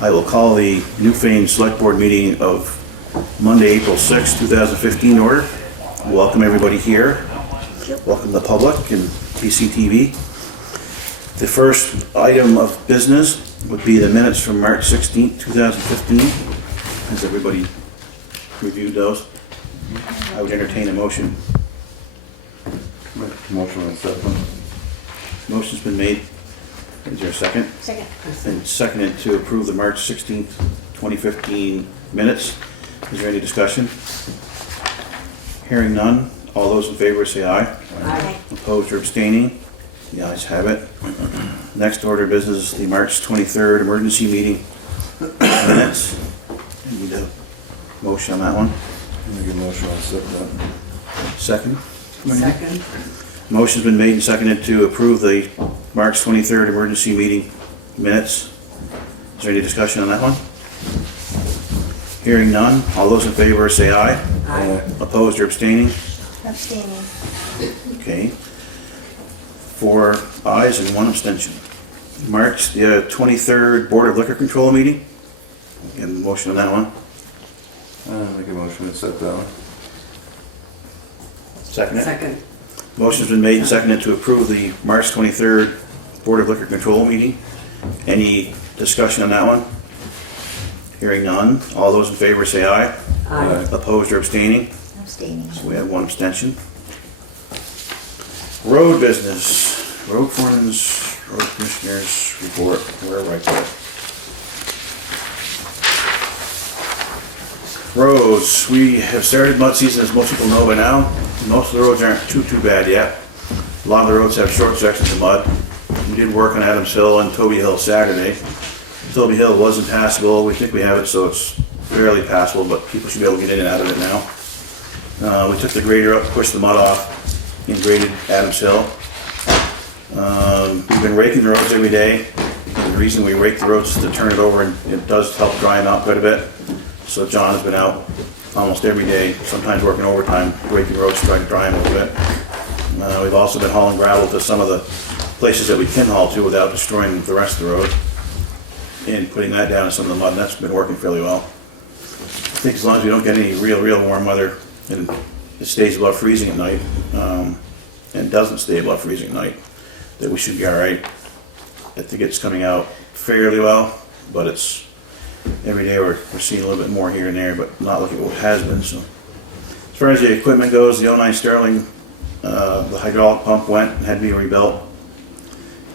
I will call the Newfane Selectboard meeting of Monday, April 6, 2015 order. Welcome everybody here. Welcome the public and PCTV. The first item of business would be the minutes from March 16, 2015. Has everybody reviewed those? I would entertain a motion. Motion on second. Motion's been made. Is there a second? Second. And seconded to approve the March 16th, 2015 minutes. Is there any discussion? Hearing none. All those in favor say aye. Aye. Opposed or abstaining? The ayes have it. Next order of business is the March 23rd emergency meeting minutes. I need a motion on that one. Make a motion on second. Second? Second. Motion's been made and seconded to approve the March 23rd emergency meeting minutes. Is there any discussion on that one? Hearing none. All those in favor say aye. Aye. Opposed or abstaining? Abstaining. Okay. 4 ayes and 1 abstention. March the 23rd Board of Liquor Control meeting. Get a motion on that one. Make a motion to set that one. Second it. Second. Motion's been made and seconded to approve the March 23rd Board of Liquor Control meeting. Any discussion on that one? Hearing none. All those in favor say aye. Aye. Opposed or abstaining? Abstaining. So we have 1 abstention. Road business, road foreman's, road commissioner's report, wherever I put it. Roads, we have started mud season, as most people know by now. Most of the roads aren't too bad yet. A lot of the roads have short sections of mud. We did work on Adams Hill and Toby Hill Saturday. Toby Hill was impassable. We think we have it so it's fairly passable, but people should be able to get in and out of it now. We took the grader up, pushed the mud off, and graded Adams Hill. We've been raking the roads every day. And the reason we rake the roads is to turn it over, and it does help dry them out quite a bit. So John has been out almost every day, sometimes working overtime, raking roads, trying to dry them a little bit. We've also been hauling gravel to some of the places that we can haul to without destroying the rest of the road, and putting that down in some of the mud, and that's been working fairly well. I think as long as we don't get any real warm weather and it stays above freezing at night, and doesn't stay above freezing at night, that we should be all right. I think it's coming out fairly well, but it's every day we're seeing a little bit more here and there, but not like it has been. So as far as the equipment goes, the 09 Sterling, the hydraulic pump went and had to be rebuilt.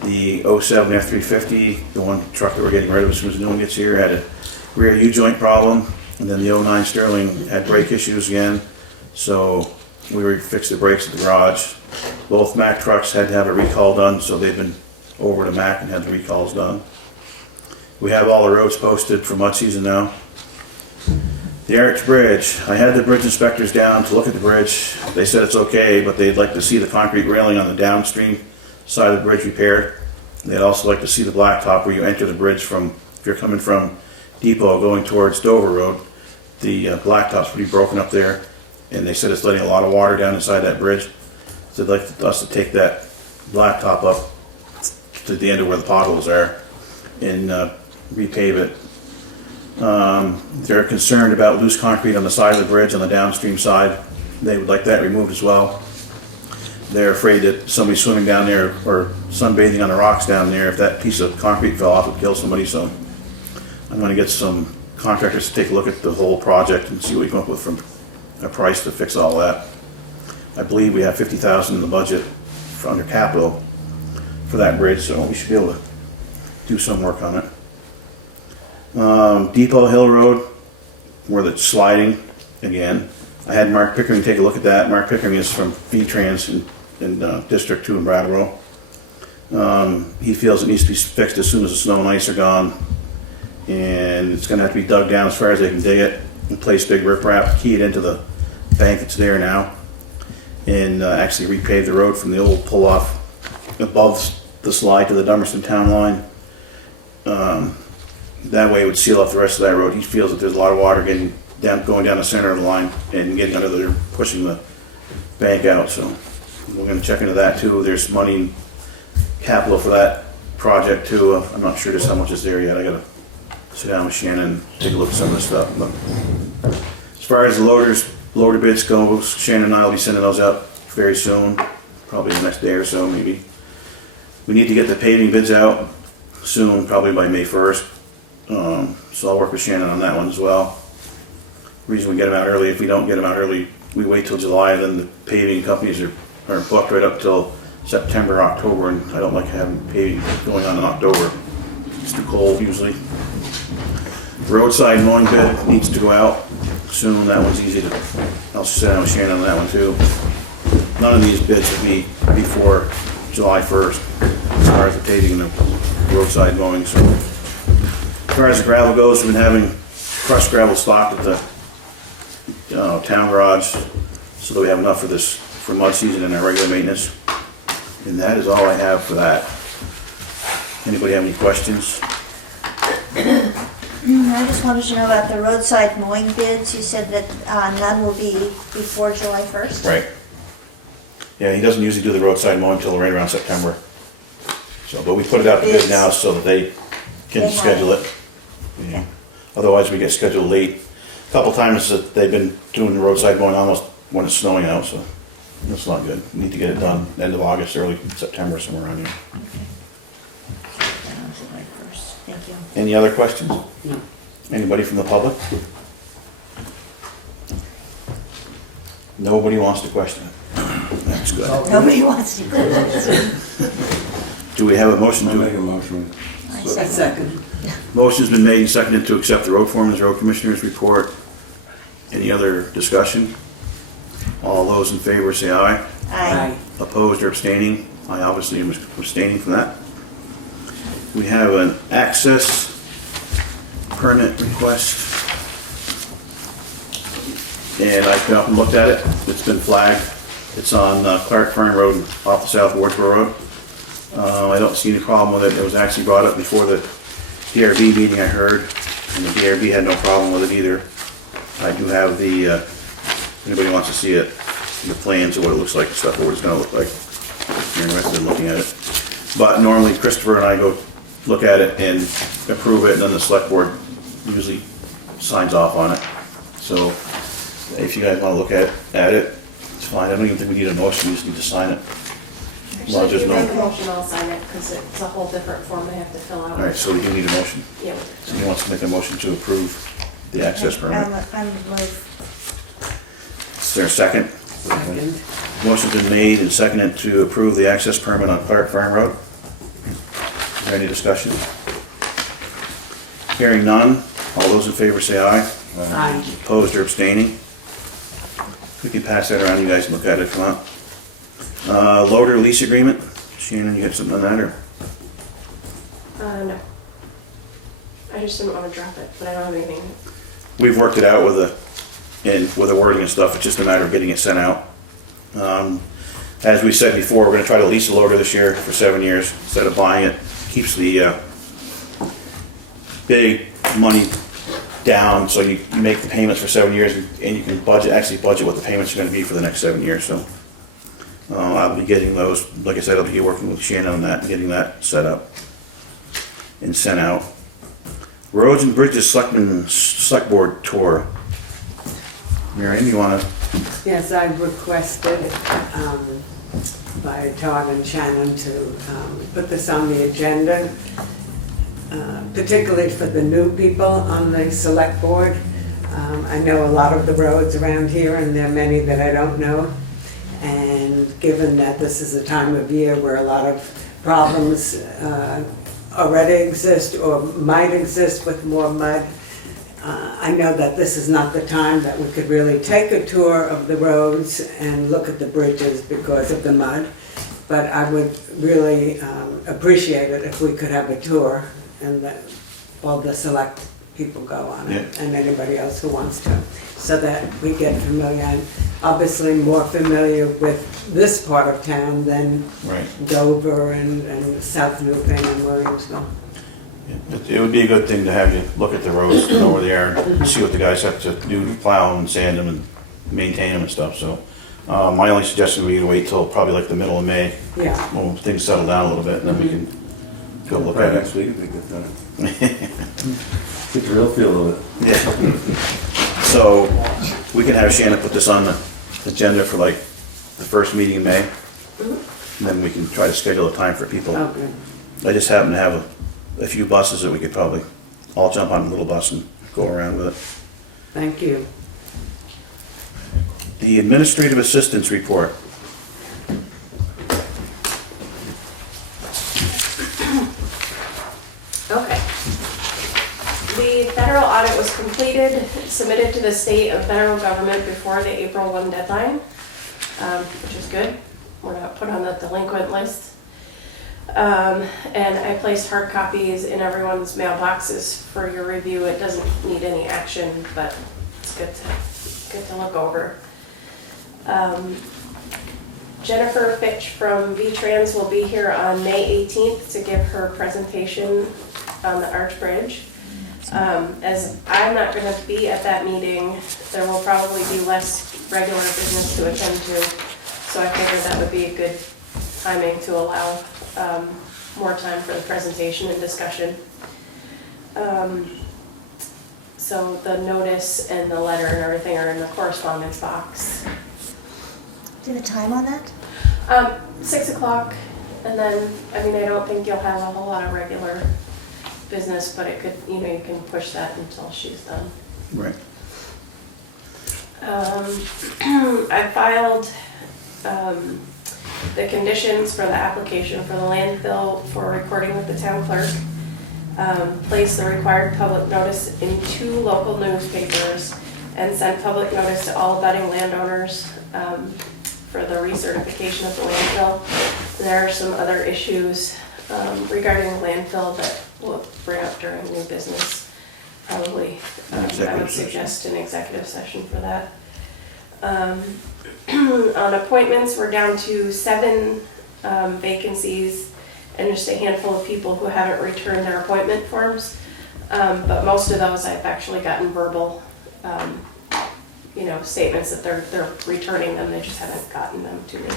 The 07 F350, the one truck that we're getting rid of as soon as the new one gets here, had a rear U-joint problem, and then the 09 Sterling had brake issues again, so we fixed the brakes at the garage. Both Mack trucks had to have a recall done, so they've been over to Mack and had the recalls done. We have all the roads posted for mud season now. The Arch Bridge, I had the bridge inspectors down to look at the bridge. They said it's okay, but they'd like to see the concrete railing on the downstream side of the bridge repaired. They'd also like to see the blacktop where you enter the bridge from, if you're coming from Depot going towards Dover Road, the blacktop's pretty broken up there, and they said it's letting a lot of water down inside that bridge. So they'd like us to take that blacktop up to the end of where the potholes are and repave it. They're concerned about loose concrete on the side of the bridge on the downstream side. They would like that removed as well. They're afraid that somebody swimming down there or sunbathing on the rocks down there, if that piece of concrete fell off, it would kill somebody. So I'm going to get some contractors to take a look at the whole project and see what we come up with from a price to fix all that. I believe we have $50,000 in the budget for under capital for that bridge, so we should be able to do some work on it. Depot Hill Road, where it's sliding again. I had Mark Pickering take a look at that. Mark Pickering is from V-Trans in District 2 in Brattleboro. He feels it needs to be fixed as soon as the snow and ice are gone, and it's going to have to be dug down as far as they can dig it and place big riprap, key it into the bank that's there now, and actually repave the road from the old pull-off above the slide to the Dummerston town line. That way it would seal up the rest of that road. He feels that there's a lot of water going down the center of the line and getting under there, pushing the bank out. So we're going to check into that too. There's money in capital for that project too. I'm not sure just how much is there yet. I got to sit down with Shannon, and take a look at some of the stuff. But as far as the loader bids go, Shannon and I will be sending those out very soon, probably the next day or so maybe. We need to get the paving bids out soon, probably by May 1st. So I'll work with Shannon on that one as well. Reason we get them out early, if we don't get them out early, we wait till July, then the paving companies are booked right up till September, October, and I don't like having paving going on in October. It's too cold usually. Roadside mowing bid needs to go out soon. That one's easy to, I'll sit down with Shannon on that one too. None of these bids will be before July 1st, as far as the paving and the roadside mowing. So as far as the gravel goes, we've been having crushed gravel stocked at the town garage so that we have enough for mud season and our regular maintenance. And that is all I have for that. Anybody have any questions? I just wanted to know about the roadside mowing bids. You said that none will be before July 1st? Right. Yeah, he doesn't usually do the roadside mowing until right around September. So, but we put it out to bid now so that they can schedule it. Yeah. Otherwise, we get scheduled late. A couple times that they've been doing the roadside mowing almost when it's snowing out, so that's not good. We need to get it done end of August, early September, somewhere around here. July 1st. Thank you. Any other questions? No. Anybody from the public? Nobody wants to question it. That's good. Nobody wants to. Do we have a motion I'll make to? a motion. I A second. second. Motion's been made and seconded to accept the road foreman's, road commissioner's report. Any other discussion? All those in favor say aye. Aye. Opposed or abstaining? I obviously am abstaining from that. We have an access permit request. And I've been up and looked at it. It's been flagged. It's on Clark Fern Road off the South Wardsboro Road. I don't see any problem with it. It was actually brought up before the DRB meeting, I heard, and the DRB had no problem with it either. I do have the, anybody wants to see it, the plans of what it looks like and stuff, or what it's gonna look like. If you're interested in looking at it. But normally Christopher and I go look at it and approve it, and then the select board usually signs off on it. So if you guys wanna look at it, it's fine. I don't even think we need a motion, we just need to sign it. Well, Actually, if just you make a no. motion, I'll sign it, because it's a whole different form they have to fill out. All right, so we do need a motion. Yep. Somebody wants to make a motion to approve the access permit. I'm move. Is there a second? Second. Motion's been made and seconded to approve the access permit on Clark Farm Road. Is there any discussion? Hearing none, all those in favor say aye. Aye. Opposed or abstaining? We can pass that around, you guys can look at it if you want. Loader lease agreement, Shannon, you got something on that, or? No. I just didn't want to drop it, but I don't have anything. We've worked it out with the wording and stuff, it's just a matter of getting it sent out. As we said before, we're gonna try to lease a loader this year for 7 years, instead of buying it. Keeps the, big money down, so you make the payments for 7 years, and you can actually budget what the payments are gonna be for the next 7 years, so. I'll be getting those, like I said, I'll be working with Shannon on that, and getting that set up and sent out. Roads and Bridges Select Board Tour. Marion, you wanna? Yes, I requested by Todd and Shannon to put this on the agenda, particularly for the new people on the select board. I know a lot of the roads around here, and there are many that I don't know. And given that this is a time of year where a lot of problems already exist or might exist with more mud, I know that this is not the time that we could really take a tour of the roads and look at the bridges because of the mud. But I would really appreciate it if we could have a tour and that all the select people go on it, Yeah. and anybody else who wants to, so that we get familiar, and obviously more familiar with this part of town than Right. Dover and South Newfane and Williamsville. It would be a good thing to have you look at the roads, know where they are, and see what the guys have to do, plow them and sand them and maintain them and stuff, so. My only suggestion would be to wait till probably like the middle of May, Yeah, when things settle down a little bit, and then we can go look Probably at it. next week if we get done. Get the real feel of it. Yeah. So we can have Shannon put this on the agenda for like the first meeting in May. And then we can try to schedule a time for people. Oh, good. I just happen to have a few buses that we could probably all jump on a little bus and go around with it. Thank you. The administrative assistance report. Okay. The federal audit was completed, submitted to the state and federal government before the April 1 deadline, which is good. We're not put on the delinquent list. And I placed hard copies in everyone's mailboxes for your review. It doesn't need any action, but it's good to look over. Jennifer Fitch from V-Trans will be here on May 18th to give her presentation on the Arch Bridge. As I'm not going to be at that meeting, there will probably be less regular business to attend to, so I figured that would be a good timing to allow more time for the presentation and discussion. So the notice and the letter and everything are in the correspondence box. Do you have a time on that? 6 o'clock, and then, I mean, I don't think you'll have a whole lot of regular business, but it could, you know, you can push that until she's done. Right. I filed the conditions for the application for the landfill for recording with the town clerk. Placed the required public notice in 2 local newspapers and sent public notice to all abutting landowners for the recertification of the landfill. There are some other issues regarding the landfill that we'll bring up during new business. Probably, I would suggest an executive session for that. On appointments, we're down to 7 vacancies and just a handful of people who haven't returned their appointment forms. But most of those I've actually gotten verbal, you know, statements that they're returning them, they just haven't gotten them to me.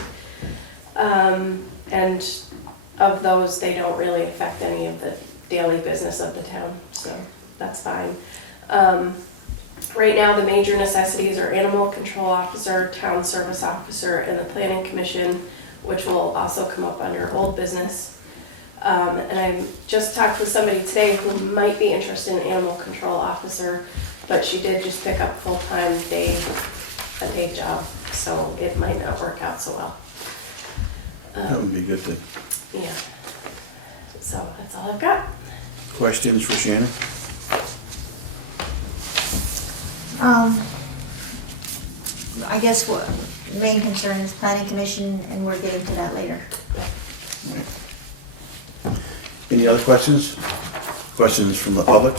And of those, they don't really affect any of the daily business of the town, so that's fine. Right now, the major necessities are animal control officer, town service officer, and the planning commission, which will also come up under old business. And I just talked with somebody today who might be interested in animal control officer, but she did just pick up full-time a day job, so it might not work out so well. That would be good to. Yeah. So that's all I've got. Questions for Shannon? I guess what main concern is planning commission, and we're getting to that later. Any other questions? Questions from the public?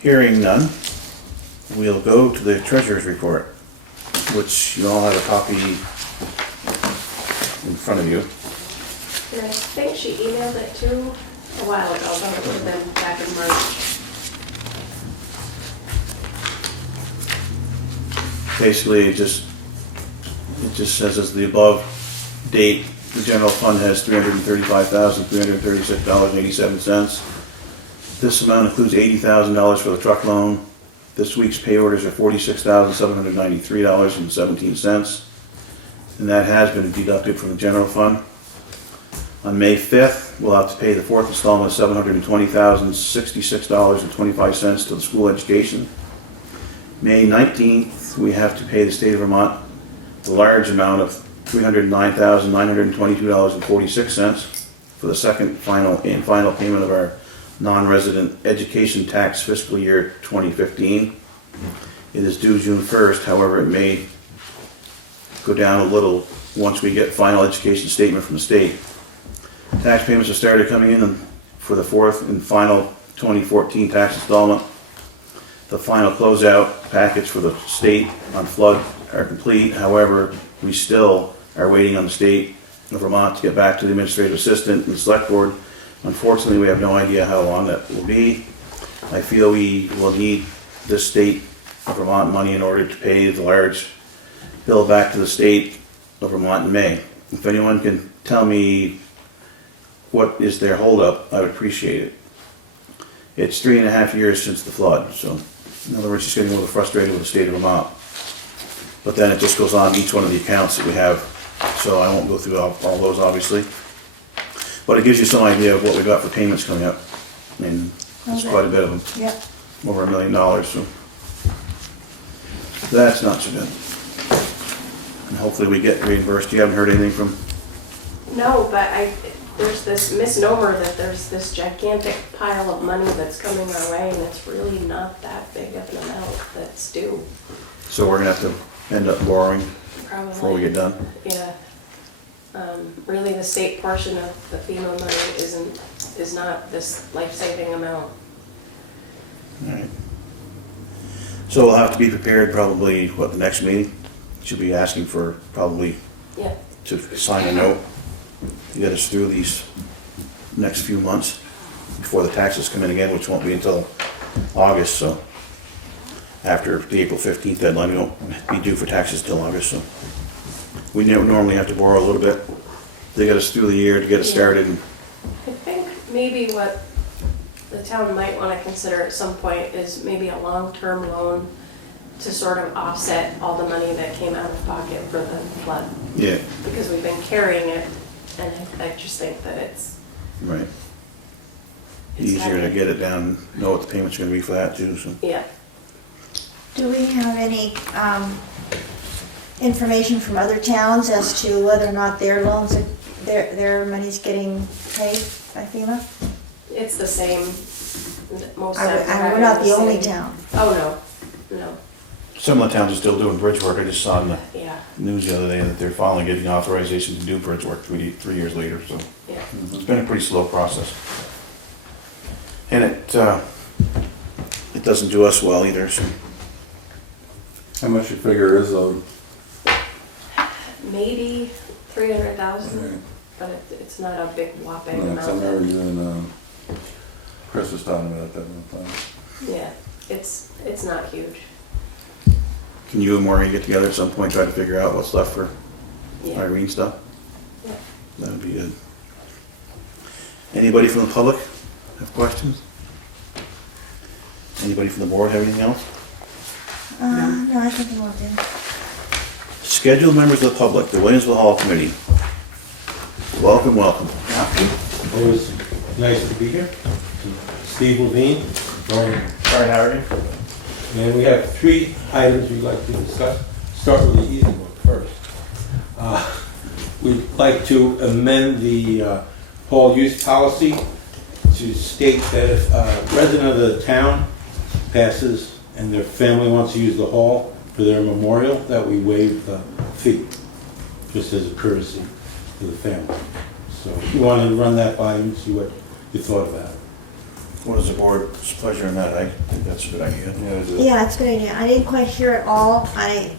Hearing none, we'll go to the treasurer's report, which you all have a copy in front of you. And I think she emailed it too a while ago, but it would have been back in March. Basically, it just says as the above date, the general fund has $335,336.87. This amount includes $80,000 for the truck loan. This week's pay orders are $46,793.17, and that has been deducted from the general fund. On May 5th, we'll have to pay the 4th installment of $720,066.25 to the school education. May 19th, we have to pay the state of Vermont the large amount of $309,922.46 for the second final payment of our non-resident education tax fiscal year 2015. It is due June 1st, however, it may go down a little once we get final education statement from the state. Tax payments have started coming in for the 4th and final 2014 tax installment. The final closeout package for the state on flood are complete. However, we still are waiting on the state of Vermont to get back to the administrative assistant and the select board. Unfortunately, we have no idea how long that will be. I feel we will need the state of Vermont money in order to pay the large bill back to the state of Vermont in May. If anyone can tell me what is their holdup, I would appreciate it. It's 3.5 years since the flood, so in other words, just getting a little frustrated with the state of Vermont. But then it just goes on each one of the accounts that we have, so I won't go through all those obviously. But it gives you some idea of what we got for payments coming up. I mean, it's Okay. quite a bit of them, Yep. over $1 million, so that's not so good. And hopefully we get reimbursed. You haven't heard anything from, No, but there's this misnomer that there's this gigantic pile of money that's coming our way, and it's really not that big of an amount that's due, so we're gonna have to end up borrowing probably. before we get done. Yeah. Really, the state portion of the FEMA money is not this life-saving amount. Alright. So we'll have to be prepared probably, what, the next meeting? Should be asking for probably Yeah, to sign a note to get us through these next few months before the taxes come in again, which won't be until August, so after the April 15th deadline, we won't be due for taxes till August, so we normally have to borrow a little bit to get us through the year, to get us started. And I think maybe what the town might want to consider at some point is maybe a long-term loan to sort of offset all the money that came out of pocket for the flood. Yeah, Because we've been carrying it, and I just think that it's right. It's Easier to heavy. get it down, know what the payment's gonna be for that too, so. Yeah. Do we have any information from other towns as to whether or not their loans, their money's getting paid by FEMA? It's the same. Most We're towns are not the having only same. town. Oh, no. Some of the towns are still doing bridge work. I just saw in the Yeah, news the other day that they're finally getting authorization to do bridge work 3 years later, so yeah. it's been a pretty slow process. And it doesn't do us well either, so. How much your figure is though? Maybe 300,000, Okay. but it's not a big whopping No, 'cause I remember amount. you and Chris was talking about that one time. Yeah, it's not huge. Can you and Maureen get together at some point, try to figure out what's left for Yeah. Irene stuff? Yeah. That'd be good. Anybody from the public have questions? Anybody from the board have anything else? No, I think we won't do. Scheduled members of the public, the Williamsville Hall Committee. Welcome, welcome. Always nice to be here. Steve Levine, Brian. Sorry, how are you? And we have 3 items we'd like to discuss. Start with the easy one first. We'd like to amend the hall use policy to state that if a resident of the town passes and their family wants to use the hall for their memorial, that we waive the fee, just as a courtesy to the family. So we wanted to run that by you and see what you thought about it. What is the board's pleasure in that? I think that's a good idea. Yeah, it's a good idea. I didn't quite hear it all. I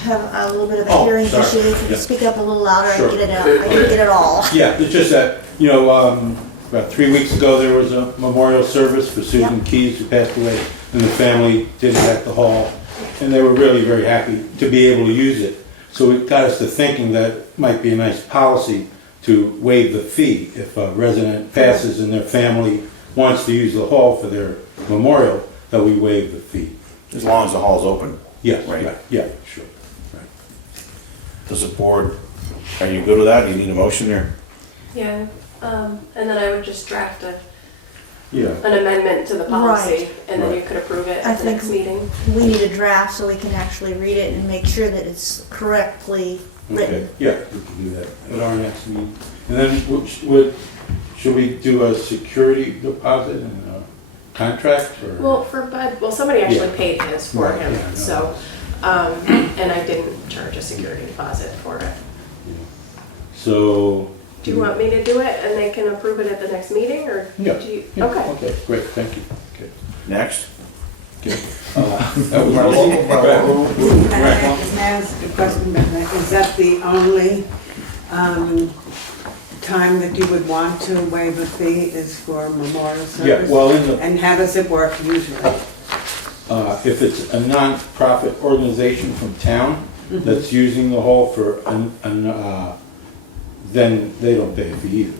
have a little bit of a Oh, hearing sorry. issue. If you Yeah. could speak up a little louder, I Sure. can get it out. I can get it all. Yeah, it's just that, about 3 weeks ago, there was a memorial service for Susan Keys, who passed away, and the family did it at the hall, and they were really very happy to be able to use it. So it got us to thinking that it might be a nice policy to waive the fee if a resident passes and their family wants to use the hall for their memorial, that we waive the fee. As long as the hall's open. Yes, Right. right, yeah, sure. Right. Does the board, are you good with that? Do you need a motion or? Yeah, and then I would just draft Yeah, an amendment to the policy, Right. and then you Right. could approve it I at the think- next meeting. We need a draft so we can actually read it and make sure that it's correctly okay, written. yeah, we can do that at our next meeting. And then should we do a security deposit and a contract, or? Well, for Bud, somebody actually Yeah. paid his for Right, him, yeah, I know. so, and I didn't charge a security deposit for it. So. Do you want me to do it and they can approve it at the next meeting, or do Yeah. you? Yeah, Okay. okay, great, thank you. Okay. Next? That was right. May I ask a question about that? Is that the only time that you would want to waive a fee is for memorial service? Yeah, well, And how does it work usually? if it's a non-profit organization from town that's using the hall for then they don't pay a fee either.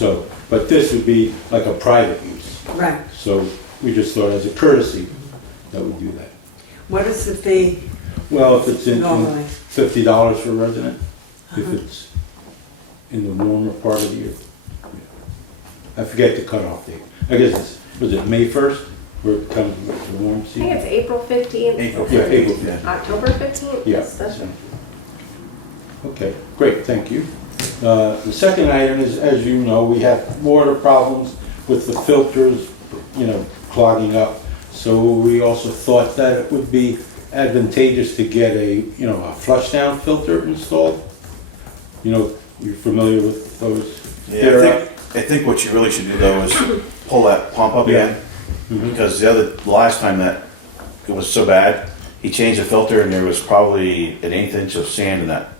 So, but this would be like a private use. Right. So we just thought as a courtesy that we do that. What is the fee Well, if it's in normally? $50 for a resident, if Uh-huh. it's in the warmer part of the year. I forget the cutoff date. I guess it's, was it May 1st, where it comes with the warm I think season? it's April 15th, April Yeah, April 15th. October 15th. Yeah. That's- Okay, great, thank you. The second item is, as you know, we have water problems with the filters, clogging up. So we also thought that it would be advantageous to get a flush down filter installed. You're familiar with those? Yeah, I think what you really should do though is pull that pump up again, because the last time that it was so bad, he changed the filter and there was probably an 1/8 inch of sand in that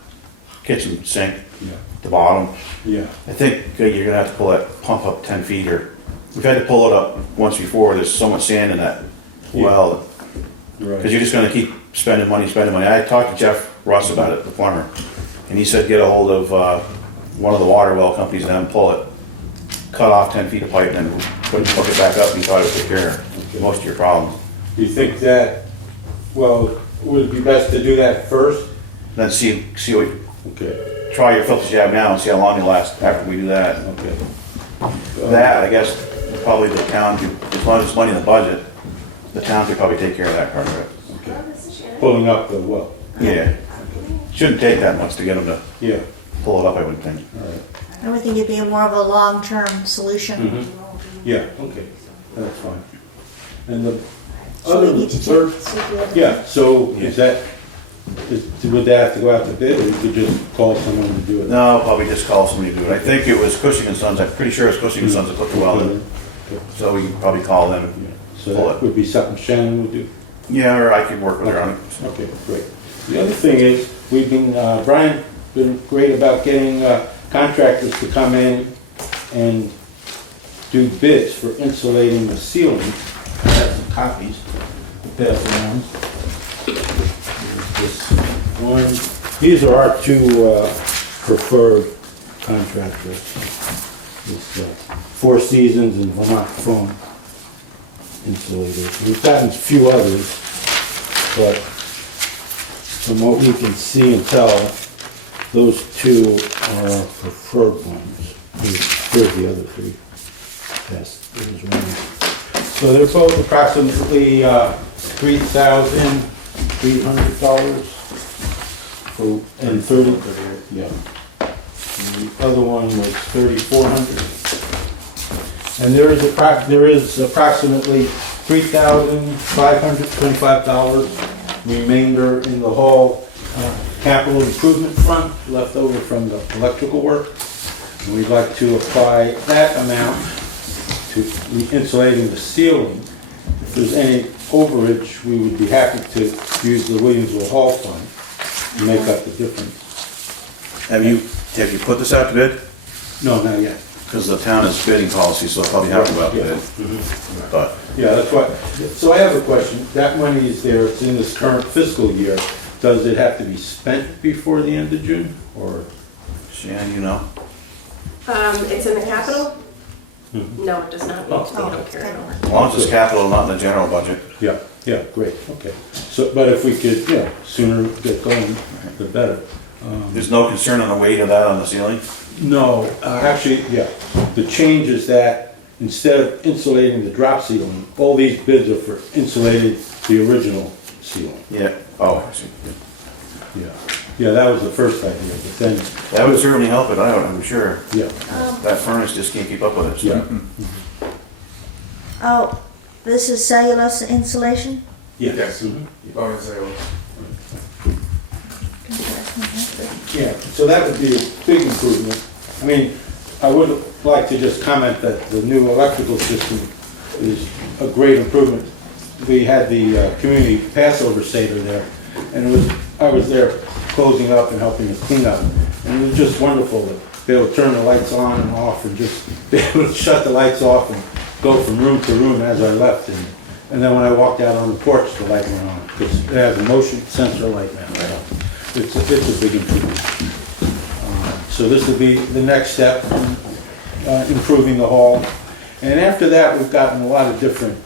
kitchen sink, Yeah. the bottom. Yeah, I think you're gonna have to pull that pump up 10 feet, or we've had to pull it up once before. There's so much sand in that well, because right. you're just gonna keep spending money. I talked to Jeff Russ about it, the plumber, and he said get a hold of one of the water well companies and have them pull it, cut off 10 feet of pipe, and then hook it back up, and he thought it would take care of most of your problems. Do you think that, well, would it be best to do that first? Then see what, Okay, try your filters you have now and see how long they last after we do that. okay. That, I guess, probably the town, as long as it's money in the budget, the town could probably take care of that part of it. Okay. Pulling up the well, Yeah. Shouldn't take that much to get them to yeah, pull it up, I would think. all right. I would think it'd be more of a long-term solution. Yeah, okay, that's fine. And the So we other need to third, check. See if we have- yeah, so would they have to go out to bid, or you could just call someone to do it? No, probably just call somebody to do it. I think it was Cushing and Sons, I'm pretty sure it's Cushing and Sons that put the well in, so we can probably call them. So that would be something Shannon would do? Yeah, or I could work with her on it. Okay, great. The other thing is, Brian been great about getting contractors to come in and do bids for insulating the ceiling. I have some copies to pass around. There's this one. These are our two preferred contractors. It's Four Seasons and Vermont Foam Insulators. We've gotten a few others, but from what we can see and tell, those two are our preferred ones. Here's the other three. Yes, there's one. So they're both approximately $3,300 and 30. Yeah. And the other one was $3,400. And there is approximately $3,525 remainder in the hall capital improvement fund left over from the electrical work. And we'd like to apply that amount to insulating the ceiling. If there's any overage, we would be happy to use the Williamsville Hall fund to make up the difference. Have you put this out to bid? No, not yet. Because the town has bidding policy, so it'll probably have to go out to bid. But Yeah, that's what, so I have a question. That money is there, it's in this current fiscal year. Does it have to be spent before the end of June, or? Shan, you know? It's in the capital? No, it does not need to be, I don't carry it over. As long as it's capital, not in the general budget. Yeah, yeah, great, okay. So, but if we could, sooner get going, the better. There's no concern on the weight of that on the ceiling? No, actually, yeah. The change is that instead of insulating the drop ceiling, all these bids are for insulated the original ceiling. Yeah. Oh, I see. Yeah, yeah, that was the first idea, but then, That would certainly help it, I'm sure. yeah, That furnace just can't keep up with it. so. yeah. Oh, this is cellulose insulation? Yes. Mhm. Oh, yes, I will. Yeah, so that would be a big improvement. I mean, I would like to just comment that the new electrical system is a great improvement. We had the community Passover Seder there, and I was there closing up and helping us clean up. And it was just wonderful to be able to turn the lights on and off and just be able to shut the lights off and go from room to room as I left. And then when I walked out on the porch, the light went on, because it has a motion sensor light now. It's a big improvement. So this will be the next step. improving the hall. And after that, we've gotten a lot of different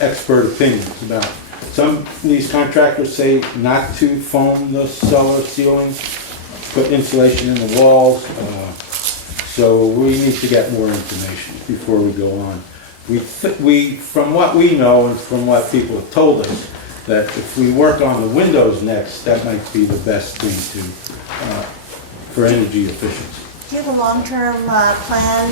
expert opinions about, some of these contractors say not to foam the cellar ceilings, put insulation in the walls. So we need to get more information before we go on. From what we know and from what people have told us, that if we work on the windows next, that might be the best thing for energy efficiency. Do you have a long-term plan,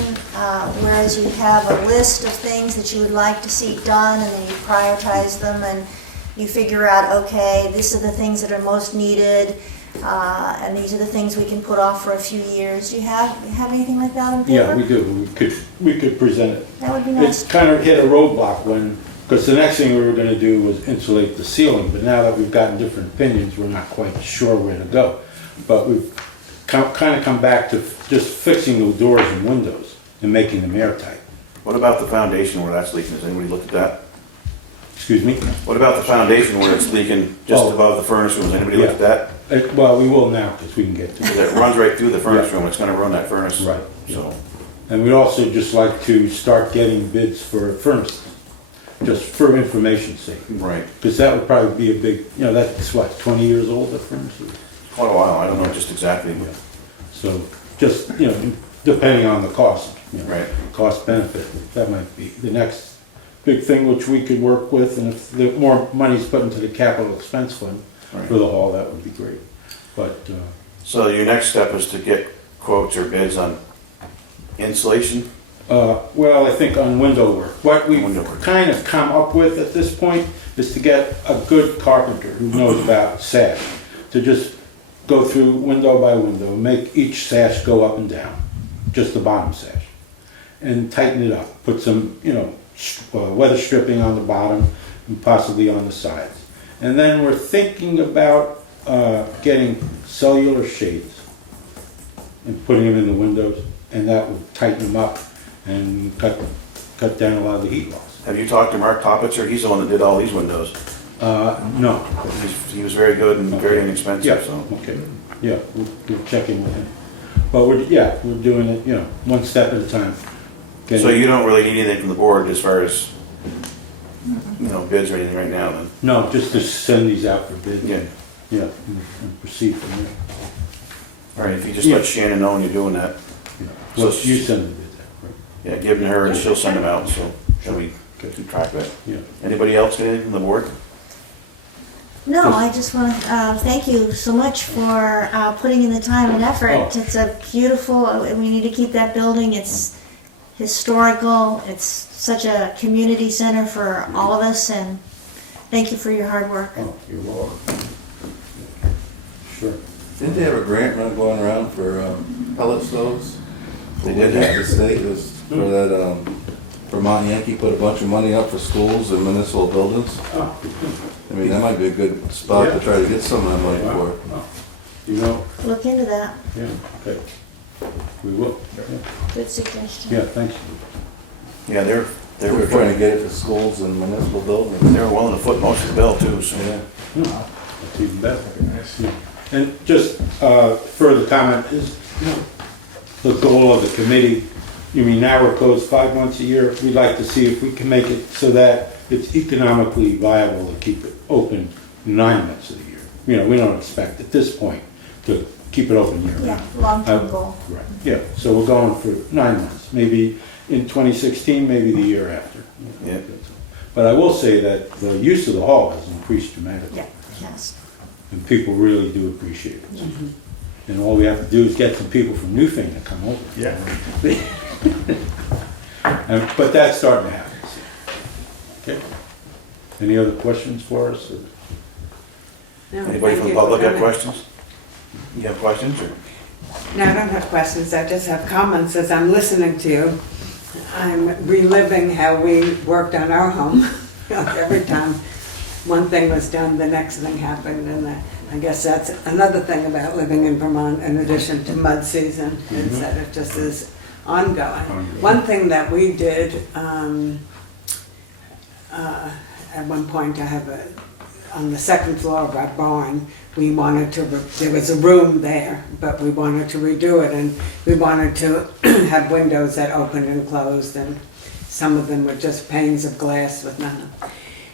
whereas you have a list of things that you would like to see done, and then you prioritize them, and you figure out, okay, these are the things that are most needed, and these are the things we can put off for a few years? Do you have anything like that on paper? Yeah, we do. We could present it. That would be nice. It's kind of hit a roadblock because the next thing we were going to do was insulate the ceiling, but now that we've gotten different opinions, we're not quite sure where to go. But we've kind of come back to just fixing the doors and windows and making them airtight. What about the foundation where that's leaking? Has anybody looked at that? Excuse me? What about the foundation where it's leaking just Oh. above the furnace room? Has anybody looked at that? Well, we will now because we can get to it. It runs right through the furnace Yeah. room. It's gonna run that furnace. Right. So, And we'd also just like to start getting bids for furnaces, just for information's sake. right. Because that would probably be a big, that's what, 20 years old, the furnace is? Quite a while. I don't know just exactly. Yeah. So just, depending on the cost, Right. cost benefit, that might be the next big thing which we could work with. And if the more money's put into the capital expense fund Right. for the hall, that would be great. But, So your next step is to get quotes or bids on insulation? well, I think on window work, what we've Window work. kind of come up with at this point is to get a good carpenter who knows about sash, to just go through window by window, make each sash go up and down, just the bottom sash, and tighten it up. Put some, weather stripping on the bottom and possibly on the sides. And then we're thinking about getting cellular shades and putting them in the windows, and that will tighten them up and cut down a lot of the heat loss. Have you talked to Mark Toppitzer? He's the one that did all these windows. No. He was very good and very Yeah, inexpensive, so. okay, yeah, we're checking with him. But we're doing it, one step at a time. So you don't really need anything from the board as far as, bids or anything right now then? No, just to send these out for bid. Yeah. Yeah, and proceed from there. All right, if you just let Shannon know when you're doing that. Yeah. So Well, you send the bid out, right? Yeah, give them to her and she'll send them out, so shall we keep track of it? Yeah. Anybody else get anything from the board? No, I just want to thank you so much for putting in the time and effort. Oh. It's a beautiful, we need to keep that building. It's historical. It's such a community center for all of us, and thank you for your hard work. Oh, you're welcome. Sure. Didn't they have a grant run going around for pellet stoves? They did that. The state was for that, Vermont Yankee put a bunch of money up for schools and municipal buildings. Oh, I mean, that might be a good spot to try to get some of that money wow. for. Look into that. Yeah, okay. We will. Good suggestion. Yeah, thanks. Yeah, they They were were trying to get it for schools and municipal buildings. They were willing to foot most of the bill too, so. Yeah. That's even better. Yeah. And just further comment is, the goal of the committee, now we're closed 5 months a year. We'd like to see if we can make it so that it's economically viable to keep it open 9 months of the year. We don't expect at this point to keep it open year Yeah, round. long-term goal. Right, yeah, so we're going for 9 months, maybe in 2016, maybe the year after. Yeah. But I will say that the use of the hall has increased dramatically. Yeah, yes. And people really do appreciate it. And all we have to do is get some people from Newfane to come over. Yeah. But that's starting to happen. Okay. Any other questions for us? No, Anybody thank from the you for public have coming. questions? You have questions or? No, I don't have questions, I just have comments as I'm listening to you. I'm reliving how we worked on our home. Every time one thing was done, the next thing happened, and I guess that's another thing about living in Vermont, in addition to mud season, is that it just is ongoing. One thing that we did, at one point, I have on the second floor of our barn, we wanted to, there was a room there, but we wanted to redo it, and we wanted to have windows that opened and closed, and some of them were just panes of glass with nothing.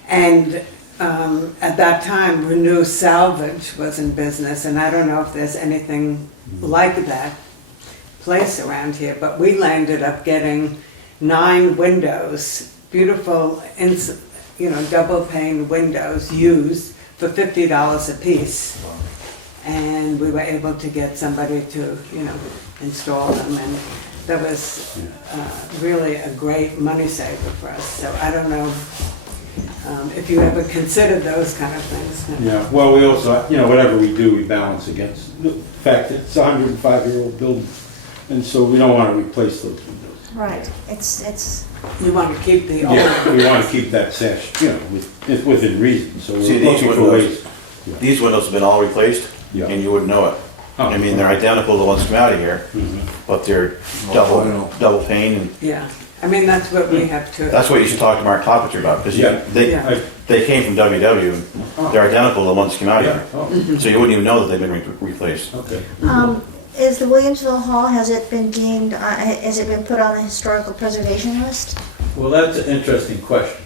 And at that time, Renew Salvage was in business, and I don't know if there's anything like that place around here, but we landed up getting 9 windows, beautiful, double pane windows used for $50 a piece. And we were able to get somebody to, install them, and that was really a great money saver for us. So I don't know if you ever considered those kind of things. Yeah, well, we also, whatever we do, we balance against the fact that it's a 105-year-old building, and so we don't want to replace those windows. Right, it's, You want to keep the old. Yeah, we want to keep that sash, within reason, so See, we're these looking for windows, ways. these windows have been all replaced, Yeah. and you wouldn't know it. Oh. I mean, they're identical to the ones that come out of here, but they're double pane, and Yeah, I mean, that's what we have to. that's what you should talk to Mark Cloppinger about, because Yeah. Yeah. they came from WW, and they're identical to the ones that came out of Yeah, here. oh, So you wouldn't even know that they've been replaced. okay. is the Williamsville Hall, has it been deemed, has it been put on the historical preservation list? Well, that's an interesting question.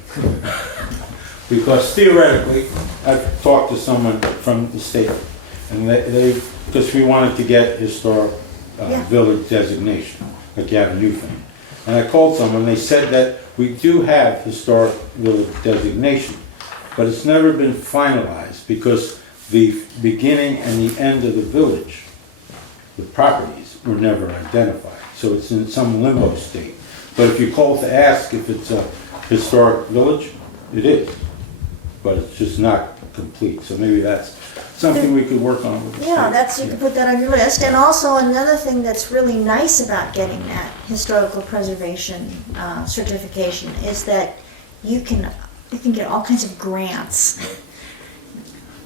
Because theoretically, I've talked to someone from the state, and because we wanted to get historic Yeah. village designation, like you have in Newfane. And I called someone, they said that we do have historic village designation, but it's never been finalized because the beginning and the end of the village, the properties, were never identified. So it's in some limbo state. But if you call to ask if it's a historic village, it is. But it's just not complete. So maybe that's something we could work on with the Yeah, state. you can put that on your list. And also another thing that's really nice about getting that historical preservation certification is that you can get all kinds of grants.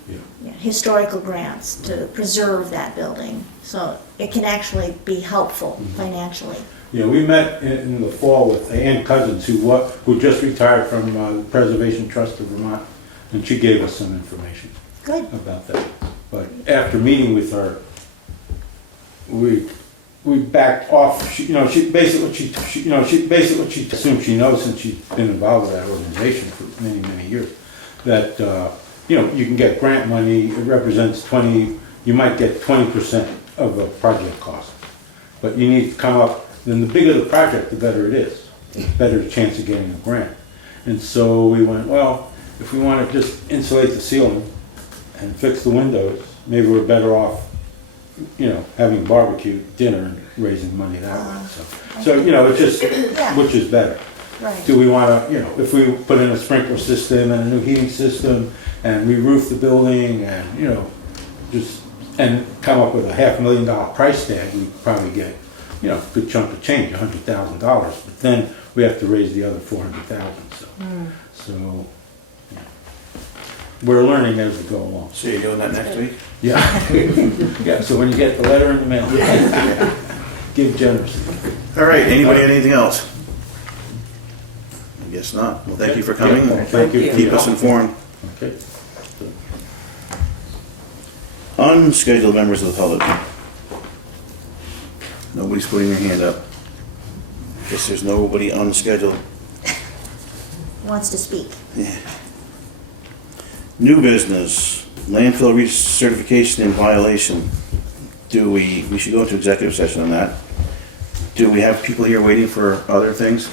Yeah, historical grants to preserve that building. So it can actually be helpful financially. Yeah, we met in the fall with Ann Cousins, who just retired from the Preservation Trust of Vermont, and she gave us some information Good. about that. But after meeting with her, we backed off. She basically she assumed she knows, since she's been involved with that organization for many years, that you can get grant money. It represents you might get 20% of a project cost, but you need to come up. Then the bigger the project, the better it is. Better chance of getting a grant. And so we went, well, if we want to just insulate the ceiling and fix the windows, maybe we're better off, having barbecue dinner and raising money that way. So it's just, Yeah. which is better. Right. Do we want to, if we put in a sprinkler system and a new heating system and re-roof the building and, and come up with a $500,000 price tag, we probably get, a good chunk of change, $100,000. But then we have to raise the other $400,000. So yeah. We're learning as we go along. So you're doing that next week? Yeah. Yeah. So when you get the letter in the mail, give generously. All right, anybody got anything else? I guess not. Well, thank you for coming. Yeah, thank you. Keep us informed. Okay. Unscheduled members of the public. Nobody's putting their hand up. Guess there's nobody unscheduled. Wants to speak. New business, landfill recertification in violation. We should go into executive session on that. Do we have people here waiting for other things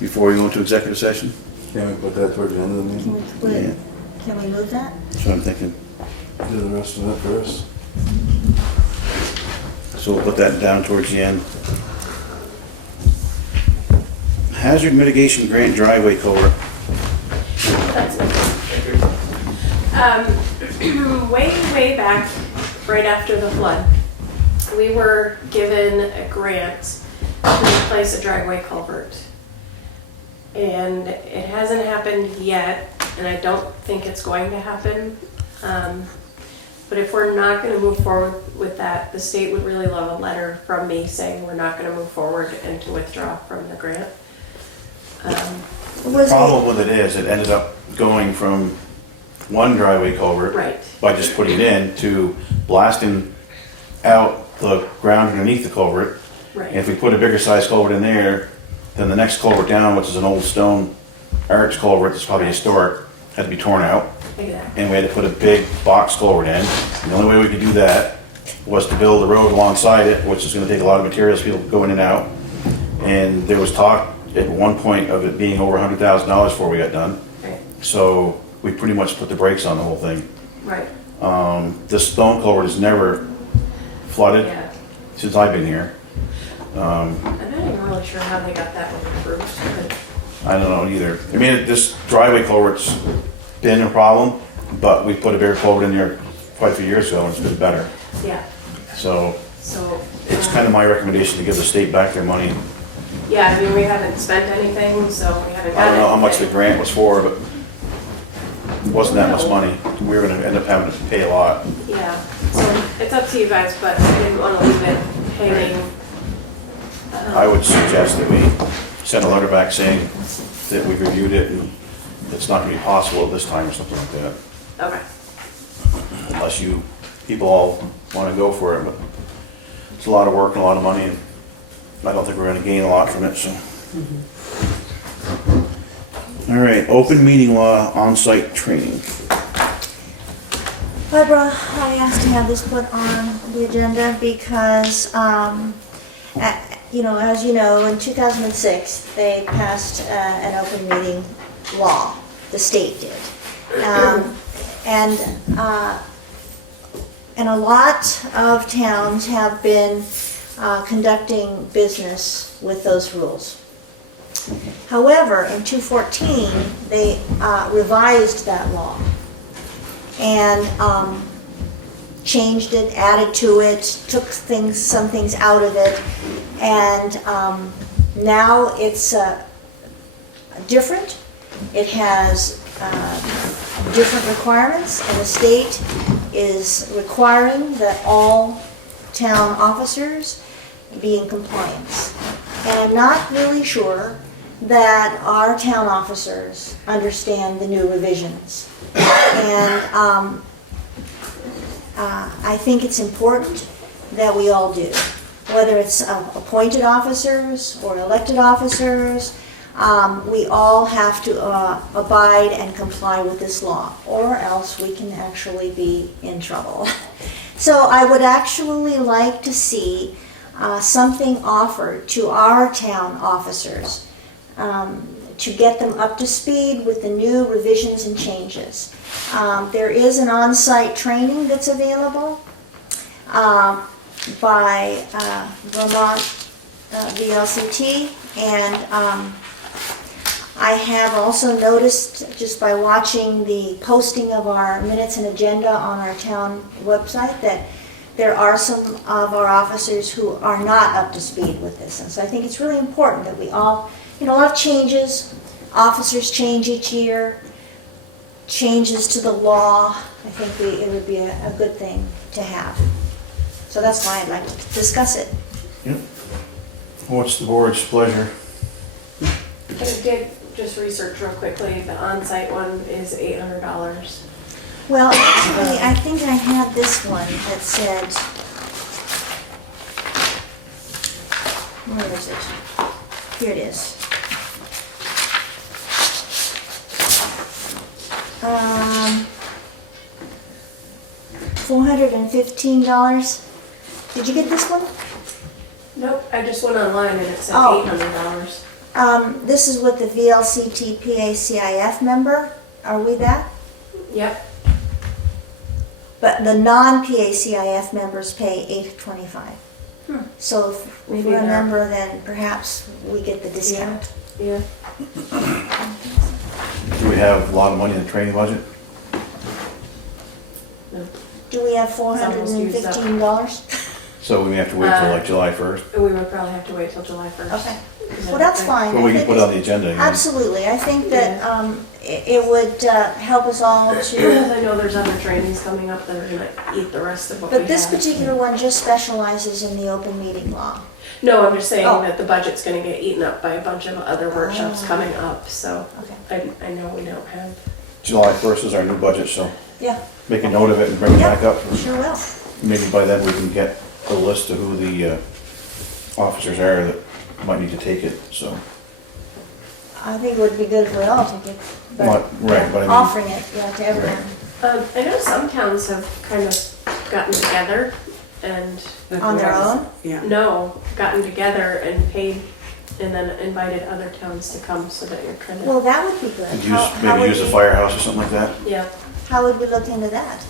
before we go into executive session? Can we put that towards the end of the Can meeting? we move that? That's what I'm thinking. Do the rest of it first. So we'll put that down towards the end. Hazard mitigation grant driveway culvert. That's way back, right after the flood, we were given a grant to replace a driveway culvert. And it hasn't happened yet, and I don't think it's going to happen. But if we're not going to move forward with that, the state would really love a letter from me saying we're not going to move forward and to withdraw from the grant. The problem with it is, it ended up going from one driveway culvert. Right. By just putting it in, to blasting out the ground underneath the culvert. And Right. if we put a bigger size culvert in there, then the next culvert down, which is an old stone arch culvert that's probably historic, had to be torn out. Exactly. And we had to put a big box culvert in. And the only way we could do that was to build a road alongside it, which is gonna take a lot of materials, people go in and out. And there was talk at one point of it being over $100,000 before we got done. Right. So we pretty much put the brakes on the whole thing. Right. This stone culvert has never flooded Yeah. since I've been here. I'm not even really sure how they got that one approved. I don't know either. I mean, this driveway culvert's been a problem, but we put a bigger culvert in there quite a few years ago and it's been better. Yeah. So So. it's kind of my recommendation to give the state back their money. Yeah, I mean, we haven't spent anything, so we haven't. I don't know how got much the anything. grant was for, but it wasn't that much money. We were gonna end up having to pay a lot. Yeah, so it's up to you guys, but I didn't want to leave it hanging. I would suggest that we send a letter back saying that we've reviewed it and it's not gonna be possible at this time or something like that. Okay. Unless you people all wanna go for it, but it's a lot of work and a lot of money and I don't think we're gonna gain a lot from it, so. All right, open meeting law on-site training. Barbara, I asked to have this put on the agenda because, as you know, in 2006, they passed an open meeting law. The state did. And a lot of towns have been conducting business with those rules. However, in 2014, they revised that law and changed it, added to it, took some things out of it, and now it's different. It has different requirements, and the state is requiring that all town officers be in compliance. And I'm not really sure that our town officers understand the new revisions. And I think it's important that we all do, whether it's appointed officers or elected officers. We all have to abide and comply with this law, or else we can actually be in trouble. So I would actually like to see something offered to our town officers to get them up to speed with the new revisions and changes. There is an on-site training that's available by Vermont VLCT, and I have also noticed, just by watching the posting of our minutes and agenda on our town website, that there are some of our officers who are not up to speed with this. And so I think it's really important that we all, a lot of changes, officers change each year, changes to the law. I think it would be a good thing to have. So that's why I'd like to discuss it. Yep. What's the board's pleasure? I did just research real quickly, the on-site one is $800. Well, actually, I think I had this one that said, where is it? Here it is. $415. Did you get this one? Nope, I just went online and it said Oh. $800. This is with the VLCT PACIF member. Are we that? Yep, But the non-PACIF members pay $825. So if Maybe we're a they're- member, then perhaps we get the discount. yeah. Do we have a lot of money in the training budget? No. Do we have almost used up. $415? So we may have to wait till like July 1st? We would probably have to wait till July 1st. Okay. Well, that's fine. Well, we I can think put it it's- on the agenda again. Absolutely. I think that it would help us all to, Because I know there's other trainings coming up that are gonna eat the rest of what we have. but this particular one just specializes in the open meeting law. No, I'm just saying Oh. that the budget's gonna get eaten up by a bunch of other workshops Oh. coming up, so Okay. I know we don't have July 1st is our new budget, so Yeah, make a note of it and bring it back up. sure will. Maybe by then we can get a list of who the officers are that might need to take it, so. I think it would be good if we all took it, but Right, but I mean. offering it, yeah, to everyone. I know some towns have kind of gotten together and, That's On what their I was- own? Yeah. no, gotten together and paid and then invited other towns to come so that you're kind of, Well, that would be good. And How maybe would use the we- firehouse or something like that. yeah, How would we look into that?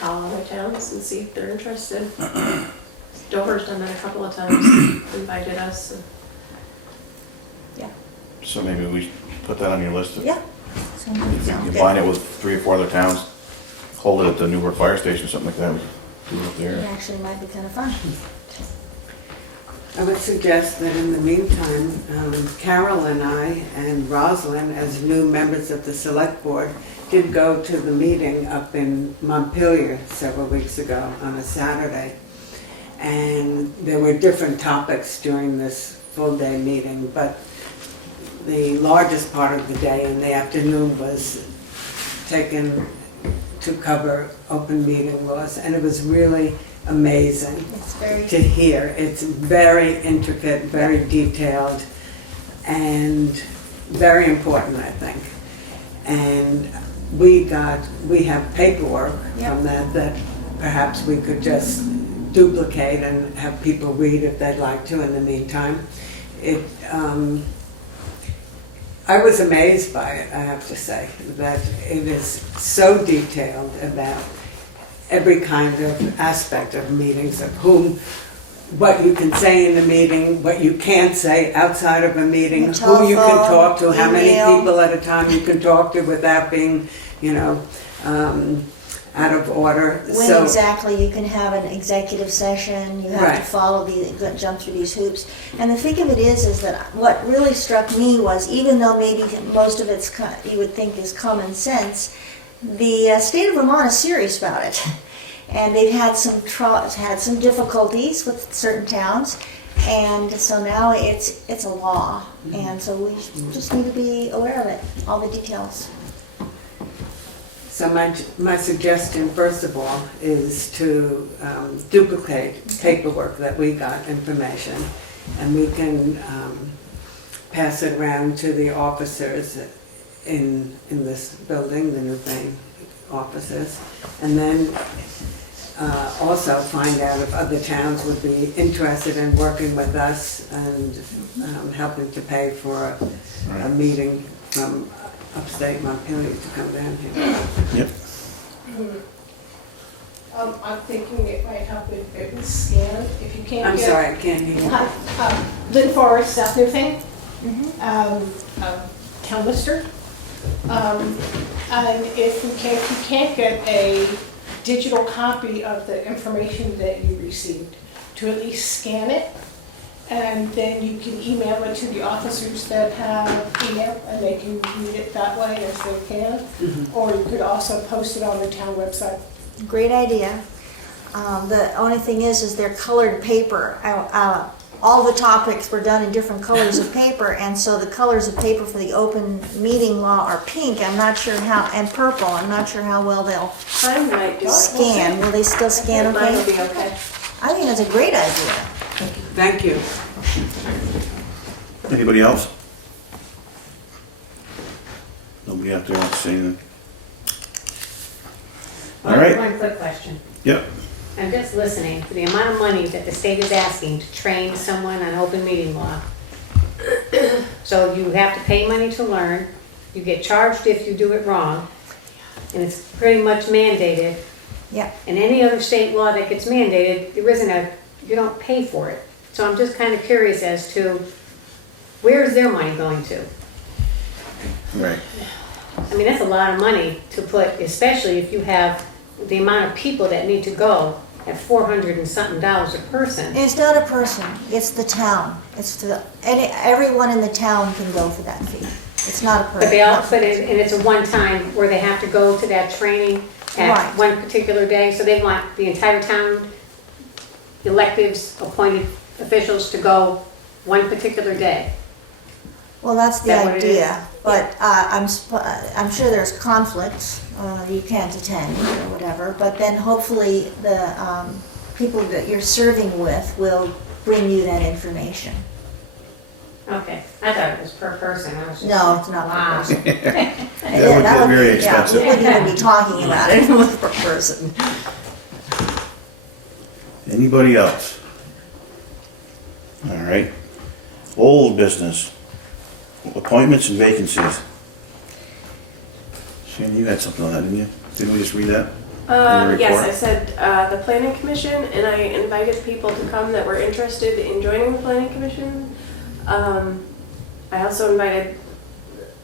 call other towns and see if they're interested. Dover's done that a couple of times, invited us. and- So maybe we put that on your list. Yeah. Sounds good. If you Sounds combine good. it with 3 or 4 other towns, hold it at the Newburgh Fire Station, something like that, we could do it It there. actually might be kind of fun. I would suggest that in the meantime, Carol and I and Rosalind, as new members of the select board, did go to the meeting up in Montpelier several weeks ago on a Saturday. And there were different topics during this full-day meeting, but the largest part of the day in the afternoon was taken to cover open meeting laws, and it was really amazing It's very, to hear. It's very intricate, very detailed, and very important, I think. And we have paperwork from that perhaps we could just duplicate and have people read if they'd like to in the meantime. I was amazed by it, I have to say, that it is so detailed about every kind of aspect of meetings, of what you can say in the meeting, what you can't say outside of a meeting, The who you can telephone, talk to, how many email. people at a time you can talk to without being, out of order. when exactly you can have an executive session, you have to Right. follow jump through these hoops. And the thing of it is that what really struck me was, even though maybe most of it's, you would think is common sense, the state of Vermont is serious about it. And they've had some difficulties with certain towns, and so now it's a law, and so we just need to be aware of it, all the details. So my suggestion, first of all, is to duplicate paperwork that we got, information, and we can pass it around to the officers in this building, the Newfane officers, and then also find out if other towns would be interested in working with us and helping to pay for a meeting from upstate Montpelier to come down here. Yep. I'm thinking it might help if it was scanned, if you can't I'm get. sorry, I can't hear you. Lynn Forest, South Newfane, Mm-hmm. town lister. And if you can't get a digital copy of the information that you received, to at least scan it, and then you can email it to the officers that have email, and they can read it that way as they can. Or you could also post it on the town website. Great idea. The only thing is they're colored paper. All the topics were done in different colors of paper, and so the colors of paper for the open meeting law are pink. I'm not sure how, and purple. I'm not sure how well they'll I might do it. scan. Will they still scan Mine will okay? be okay. I think that's a great idea. Thank you. Anybody else? Nobody out there wants to say anything? All right. One quick question. Yep. I'm just listening to the amount of money that the state is asking to train someone on open meeting law. So you have to pay money to learn, you get charged if you do it wrong, and it's pretty much mandated. Yeah. And any other state law that gets mandated, you don't pay for it. So I'm just kind of curious as to, where is their money going to? Right. I mean, that's a lot of money to put, especially if you have the amount of people that need to go at $400 and something a person. It's not a person, it's the town. Everyone in the town can go for that fee. It's not a person. But they all put it, and it's a one-time where they have to go to that training at Right. one particular day. So they want the entire town, electives, appointed officials to go one particular day. Well, that's the That what it idea, is? but I'm sure there's conflicts, you can't attend or whatever, but then hopefully the people that you're serving with will bring you that information. Okay, I thought it was per person. I was just No, like, it's not per wow. person. That would get very expensive. Yeah, we wouldn't even be talking about it if it was per person. Anybody else? All right. Old business. Appointments and vacancies. Shannon, you had something on that, didn't you? Didn't we just read that? In the Yes, report? I said the planning commission, and I invited people to come that were interested in joining the planning commission. I also invited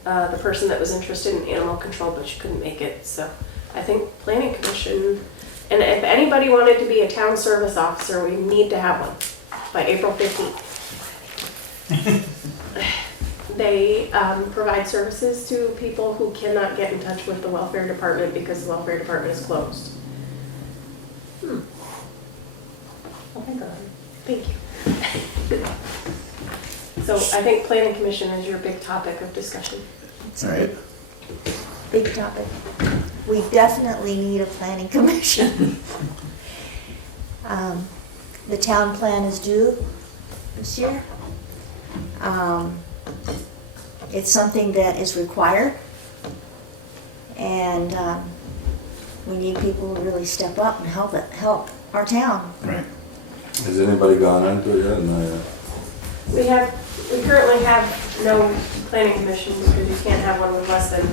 the person that was interested in animal control, but she couldn't make it. So I think planning commission, and if anybody wanted to be a town service officer, we need to have one by April 15th. They provide services to people who cannot get in touch with the welfare department because the welfare department is closed. Oh my God. Thank you. So I think planning commission is your big topic of discussion. It's All a right. big topic. We definitely need a planning commission. The town plan is due this year. It's something that is required, and we need people to really step up and help our town. Right. Has anybody gone into it yet? No, yet. We currently have no planning commission because you can't have one with less than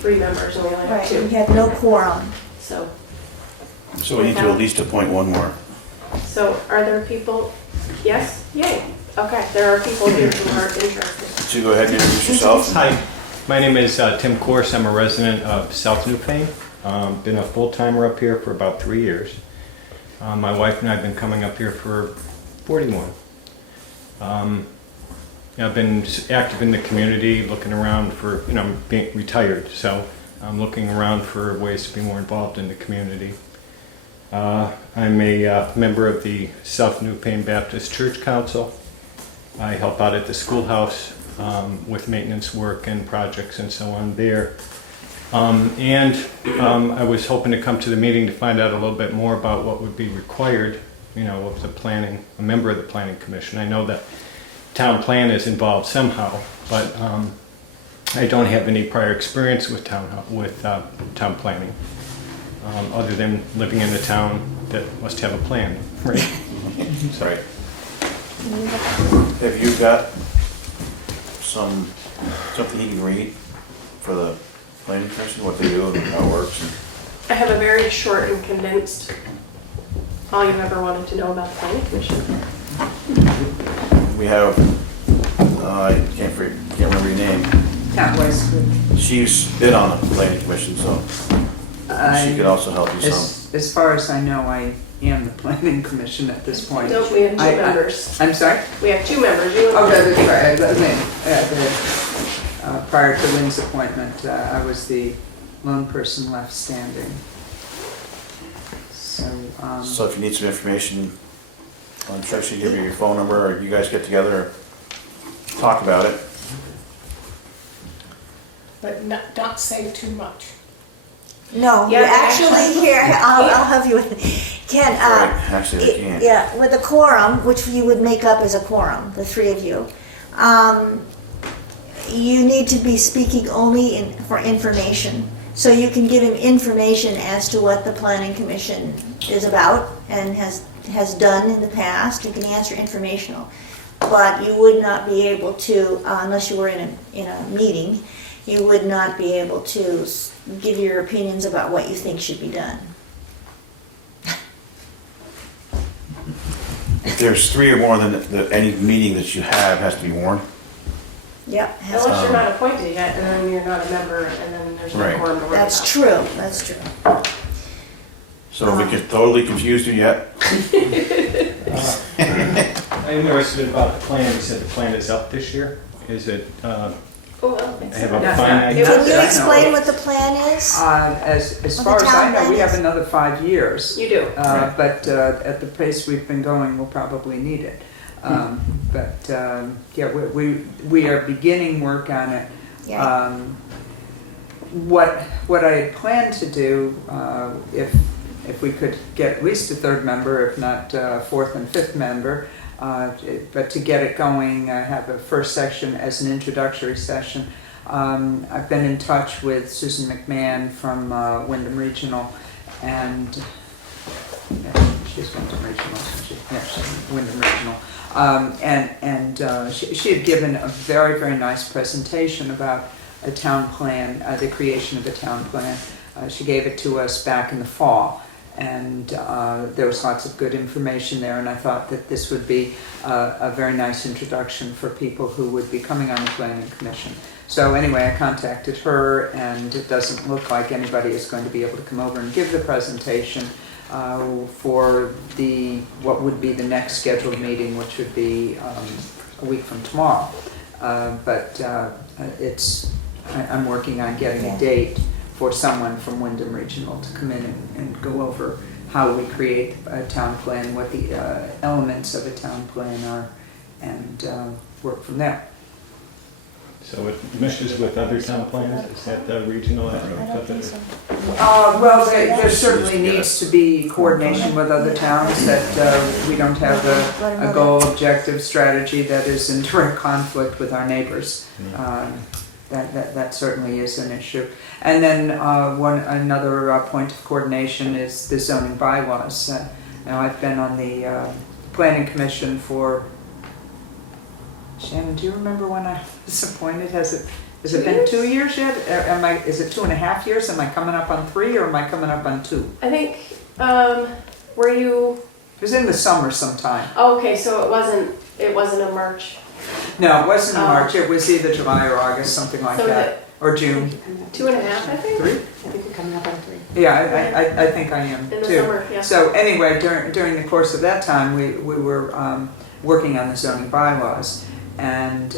3 members, and we only have Right, we 2. have no quorum. So So we need to at least appoint one more. are there people? Yes? Yay. Okay, there are people here who are interested. So you go ahead and introduce yourself. Hi, my name is Tim Corse. I'm a resident of South Newfane. Been a full-timer up here for about 3 years. My wife and I have been coming up here for 41. I've been active in the community, looking around for, I'm being retired, so I'm looking around for ways to be more involved in the community. I'm a member of the South Newfane Baptist Church Council. I help out at the schoolhouse with maintenance work and projects and so on there. I was hoping to come to the meeting to find out a little bit more about what would be required, of the planning, a member of the planning commission. I know that town plan is involved somehow, but I don't have any prior experience with town planning, other than living in a town that must have a plan, right? Sorry. Have you got something you can read for the planning commission, what they do and how it works? I have a very short and condensed, all you've ever wanted to know about the planning commission. We have, I can't remember your name. Cat Westwood. She's been on the planning commission, so she could also help you some. As far as I know, I am the planning commission at this point. Nope, we have 2 members. I'm sorry? We have 2 members. You and Oh, that's right. Prior to Lynn's appointment, I was the lone person left standing. So if you need some information, I'm sure she'll give you your phone number, or you guys get together, or talk about it. But not say too much. No, Yeah, you but actually here, I'll help you with it. Ken, Right, actually they can't. yeah, with a quorum, which you would make up as a quorum, the 3 of you, you need to be speaking only for information. So you can give him information as to what the planning commission is about and has done in the past. You can answer informational. But you would not be able to, unless you were in a meeting, you would not be able to give your opinions about what you think should be done. If there's 3 or more, then any meeting that you have has to be warned. Yep. unless you're not appointed yet, and then you're not a member, and then there's no Right. quorum to worry That's about. true, that's true. So have we totally confused you yet? I'm interested about the plan. You said the plan is up this year. Is it, Oh, well, I have a Yeah. finite? It Can was- you I explain know. what the plan is? As What far the as I town know, we plan have is? another 5 years. You do. But at the pace we've been going, we'll probably need it. Yeah, we are beginning work on it. Yeah. What I had planned to do, if we could get at least a third member, if not fourth and fifth member, but to get it going, I have a first session as an introductory session. I've been in touch with Susan McMahon from Wyndham Regional, and she's Wyndham Regional, she's Wyndham Regional. She had given a very, very nice presentation about a town plan, the creation of a town plan. She gave it to us back in the fall, and there was lots of good information there, and I thought that this would be a very nice introduction for people who would be coming on the Planning Commission. So anyway, I contacted her, and it doesn't look like anybody is going to be able to come over and give the presentation for what would be the next scheduled meeting, which would be a week from tomorrow. I'm working on getting a date for someone from Wyndham Regional to come in and go over how we create a town plan, what the elements of a town plan are, and work from there. So it meshes with other town plans? Is that the regional? I don't think so. Well, there certainly needs to be coordination with other towns, that we don't have a goal, objective, strategy that is in direct conflict with our neighbors. That certainly is an issue. And then another point of coordination is the zoning bylaws. Now, I've been on the Planning Commission for, Shannon, do you remember when I was appointed? Has it been 2 years yet? Is it 2.5 years? Am I coming up on 3, or am I coming up on 2? I think, were you, It was in the summer sometime. oh, okay, so it wasn't a March. No, it wasn't in Oh. March. It was either July or August, something like So that, or June. 2.5, I think? 3? I think you're coming up on 3. Yeah, I think I am In the too. summer, yeah. So anyway, during the course of that time, we were working on the zoning bylaws, and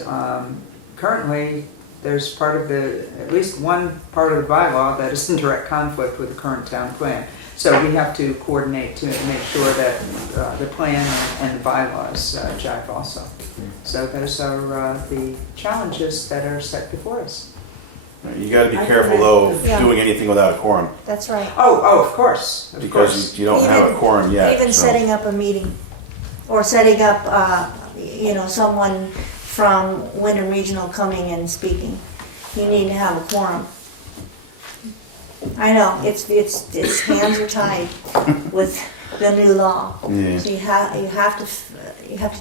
currently there's at least one part of the bylaw that is in direct conflict with the current town plan. So we have to coordinate to make sure that the plan and the bylaws jive also. So those are the challenges that are set before us. You gotta be careful though of Yeah. doing anything without a quorum, That's right. Oh, of course, of course. because you don't have a quorum yet. Even so- setting up a meeting, or setting up, someone from Wyndham Regional coming and speaking. You need to have a quorum. I know, it's hands are tied with the new law. Yeah. So you have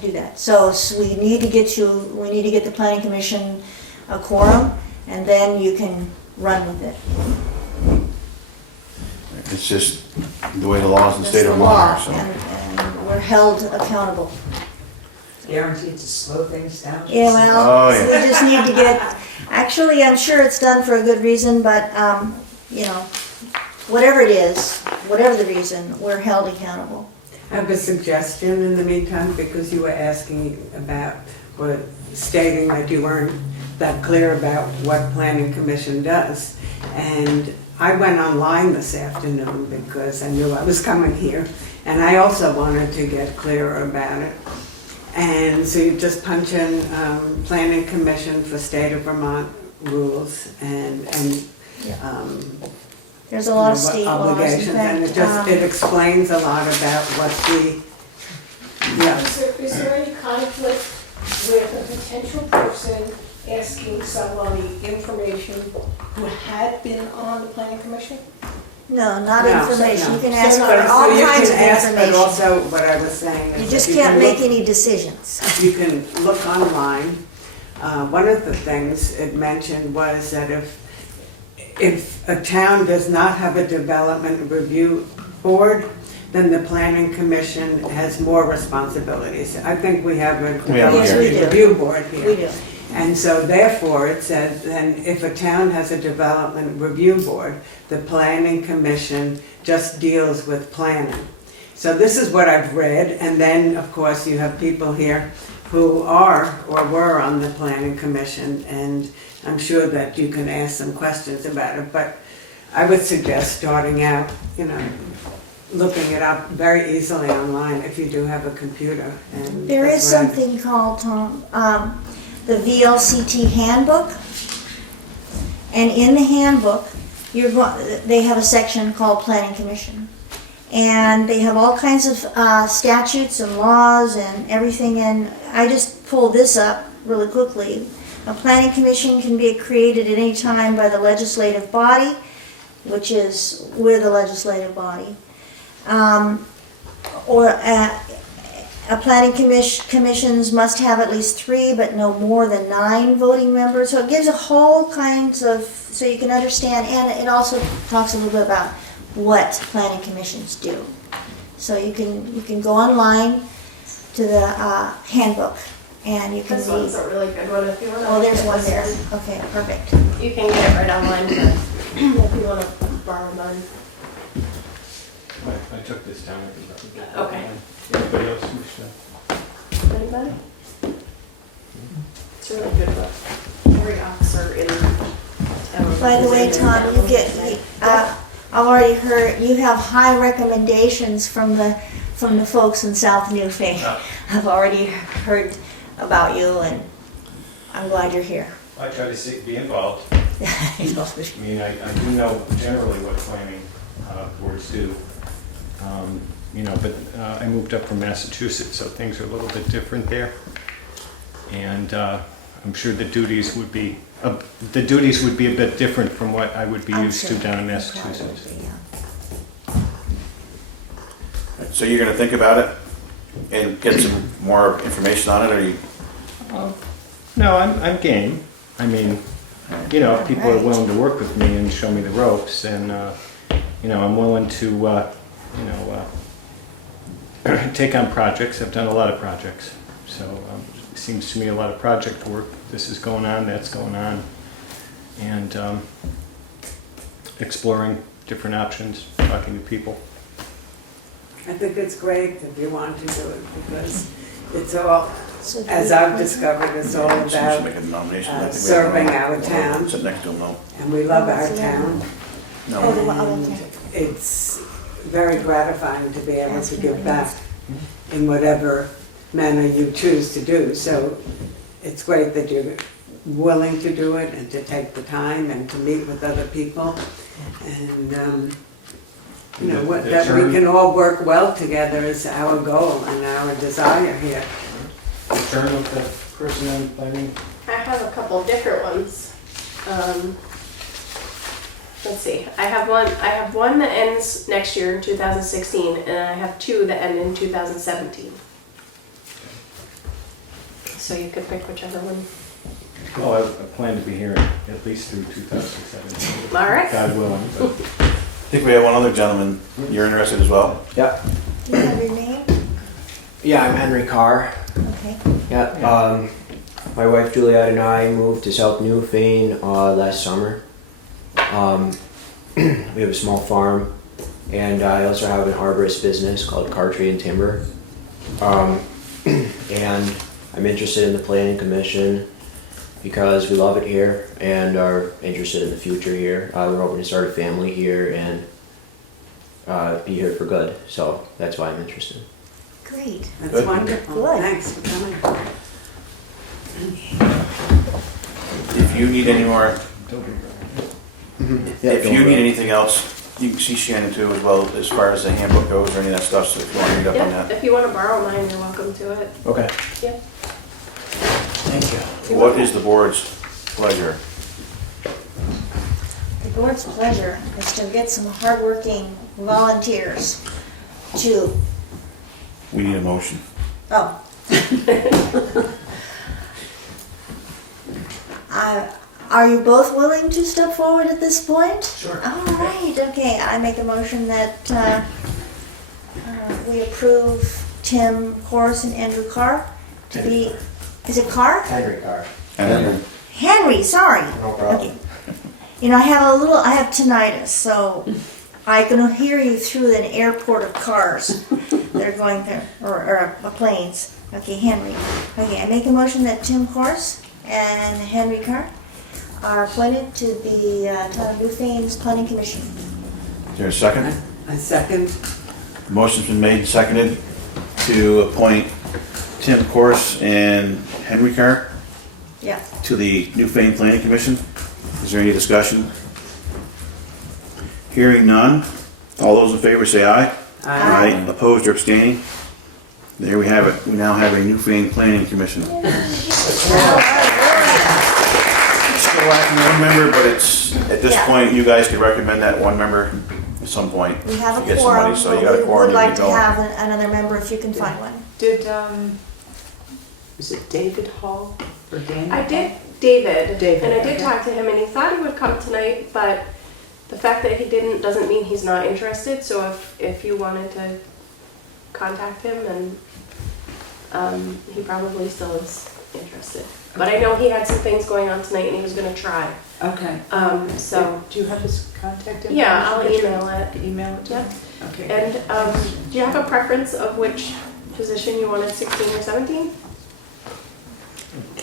to do that. So we need to get the Planning Commission a quorum, and then you can run with it. It's just the way the laws in the That's state the of law, Vermont are, so. and we're held accountable. Guaranteed to slow things down. Yeah, Oh, well, yeah. we just need to get, actually, I'm sure it's done for a good reason, but, whatever it is, whatever the reason, we're held accountable. I have a suggestion in the meantime, because you were asking about, or stating that you weren't that clear about what Planning Commission does. And I went online this afternoon because I knew I was coming here, and I also wanted to get clearer about it. And so you just punch in Planning Commission for State of Vermont rules, and There's a lot of what state laws, in obligations, and fact. it explains a lot about what the, yeah. Is there any conflict with a potential person asking somebody information who had been on the planning commission? No, not No, information, no. you can ask So for all you kinds of can ask, but information. also what I was saying is You that just you can't can make look- any decisions. You can look online. One of the things it mentioned was that if a town does not have a development review board, then the planning commission has more responsibilities. I think we have a We have Yes, we development do. review board here. We do. And so therefore, it said, then if a town has a development review board, the planning commission just deals with planning. So this is what I've read, and then, of course, you have people here who are or were on the planning commission, and I'm sure that you can ask some questions about it, but I would suggest starting out, looking it up very easily online if you do have a computer. And There is that's what I- something called, the VLCT handbook. And in the handbook, they have a section called Planning Commission. And they have all kinds of statutes and laws and everything, and I just pulled this up really quickly. A planning commission can be created at any time by the legislative body, which is, we're the legislative body. Or a planning commissions must have at least 3, but no more than 9 voting members. So it gives a whole kinds of, so you can understand, and it also talks a little bit about what planning commissions do. So you can go online to the handbook and you can This read. one's a really good one if you want to. Oh, there's one there. Okay, perfect. You can get it right online, but if you want to borrow mine. I took this down. I can probably get it. Okay. Anybody else wish to? Anybody? It's a really good book. Every officer in town. By the way, Tom, I've already heard, you have high recommendations from the folks in South Newfane. I've already heard about you and I'm glad you're here. I try to be involved. I mean, I do know generally what planning boards do. But I moved up from Massachusetts, so things are a little bit different there. And I'm sure the duties would be a bit different from what I would be I'm used to sure. down in Massachusetts. So you're gonna think about it and get some more information on it, or you? No, I'm game. I mean, if people are willing to work with me and show me the ropes, and I'm willing to, take on projects. I've done a lot of projects, so it seems to me a lot of project work. This is going on, that's going on, and exploring different options, talking to people. I think it's great if you want to do it because it's all, So do as we- I've discovered, it's all Someone should about, make a nomination. I think we have serving one. our town. Sit next to him, no. and we love our town. Oh, the No. one- okay. It's very gratifying to be able to give back in whatever manner you choose to do. So it's great that you're willing to do it and to take the time and to meet with other people. And, that we can all work well together is our goal and our desire here. The term of the person on planning. I have a couple different ones. Let's see. I have one that ends next year in 2016, and I have 2 that end in 2017. So you could pick whichever one. Well, I plan to be here at least through 2017. All right. God willing. But I think we have one other gentleman, you're interested as well? Yep. Do you have your name? Yeah, I'm Henry Carr. Okay. Yep. My wife Juliet and I moved to South Newfane last summer. We have a small farm, and I also have an arborist business called Car Tree and Timber. And I'm interested in the Planning Commission because we love it here and are interested in the future here. We're hoping to start a family here and be here for good. So that's why I'm interested. Great. That's Good. wonderful. Good. Thanks for coming. If you need any more, Yeah, if you need anything else, you can see Shannon too as well, as far as the handbook goes or any of that stuff, so if you want to read up on Yeah, that. if you want to borrow mine, you're welcome to it. Okay. Yeah. Thank you. What is the board's pleasure? The board's pleasure is to get some hardworking volunteers to, We need a motion. oh. Are you both willing to step forward at this point? Sure. All right, okay, I make a motion that we approve Tim Horace and Andrew Carr to be, is it Carr? Henry Carr. And Henry, sorry. No problem. Okay. I have tinnitus, so I can hear you through an airport of cars that are going there, or planes. Okay, Henry. Okay, I make a motion that Tim Horace and Henry Carr are appointed to the Town of Newfane's Planning Commission. is there a second? A second. Motion's been made and seconded to appoint Tim Corse and Henry Carr Yeah. to the Newfane Planning Commission. Is there any discussion? Hearing none. All those in favor say aye. Aye. Opposed or abstaining? There we have it. We now have a Newfane Planning Commission. Still lacking one member, but it's, at this Yeah. point, you guys could recommend that one member at some point. We have to a get quorum, somebody, so but you got a we quorum would like to to go. have another member if you can find one. Did, is it David Hall or Daniel? I did David, David, and I did okay. talk to him, and he thought he would come tonight, but the fact that he didn't doesn't mean he's not interested, so if you wanted to contact him, and he probably still is interested. But I know he had some things going on tonight, and he was gonna try. Okay. So, Do you have his contact information? yeah, I'll Could you email it. Email it to Yeah. me? Okay. And do you have a preference of which position you wanted, 16 or 17?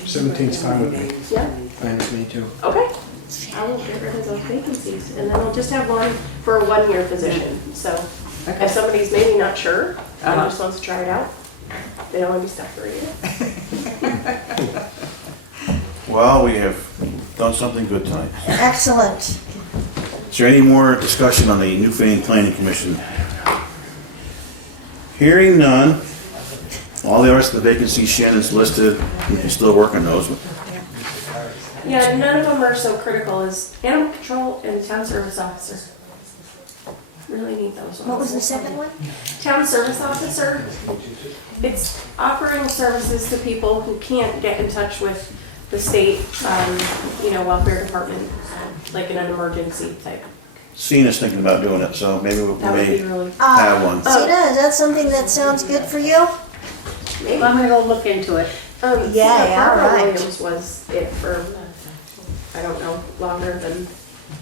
17's fine with me. Yeah. Fine with me too. Okay. I will get rid of those vacancies, and then we'll just have one for a one-year position. So Okay. if somebody's maybe not sure and Uh-huh. just wants to try it out, they don't want to be stuck for a year. Well, we have done something good tonight. Excellent. Is there any more discussion on the Newfane Planning Commission? Hearing none. All the rest of the vacancies Shannon's listed, we can still work on those. Yeah, none of them are so critical as animal control and town service officer. Really need those ones. What was the second one? Town service officer. It's offering services to people who can't get in touch with the state, welfare department, like in an emergency type. Cena's thinking about doing it, so maybe we That would be may really, have one. Sina, is that something that sounds good for you? maybe. Well, I'm gonna go look into it. Yeah, Barbara right. Williams was it for, I don't know, longer than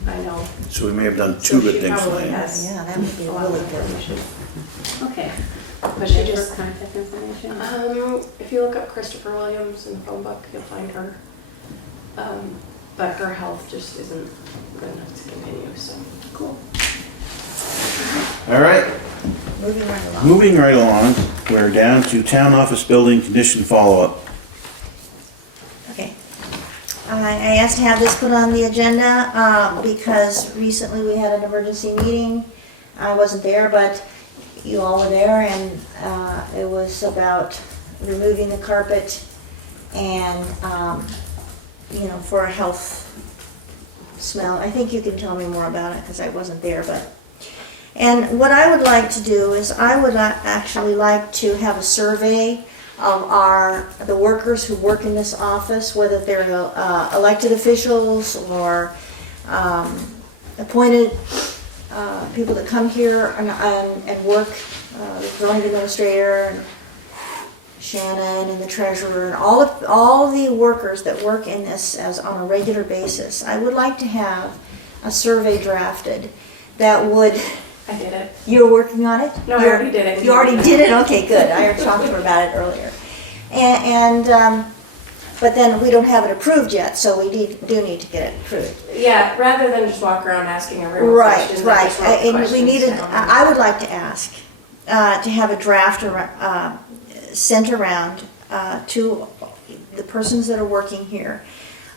I know. So we may have done So two good she things probably tonight. has Yeah, that would be really good. Okay. But she Just just, contact information. if you look up Christopher Williams in the phone book, you'll find her. But her health just isn't good enough to continue, so. Cool. All right, Moving right along. moving right along, we're down to town office building condition follow-up. Okay. I asked to have this put on the agenda because recently we had an emergency meeting. I wasn't there, but you all were there, and it was about removing the carpet and, for a health smell. I think you can tell me more about it because I wasn't there, but. And what I would like to do is I would actually like to have a survey of the workers who work in this office, whether they're elected officials or appointed people that come here and work, the zoning administrator, and Shannon and the treasurer, and all the workers that work in this as on a regular basis. I would like to have a survey drafted that would. I did it. You're working on it? No, I already did it. You already did it? Okay, good. I already talked to her about it earlier. But then we don't have it approved yet, so we do need to get it approved. Yeah, rather than just walk around asking everyone Right, questions. I right. just wrote And we questions needed, down. I would like to ask, to have a draft sent around to the persons that are working here,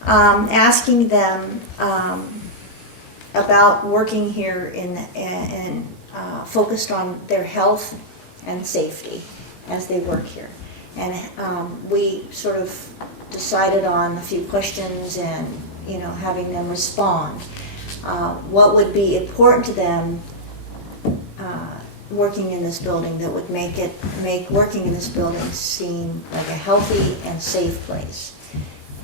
asking them about working here and focused on their health and safety as they work here. And we sort of decided on a few questions and, having them respond. What would be important to them working in this building that would make working in this building seem like a healthy and safe place.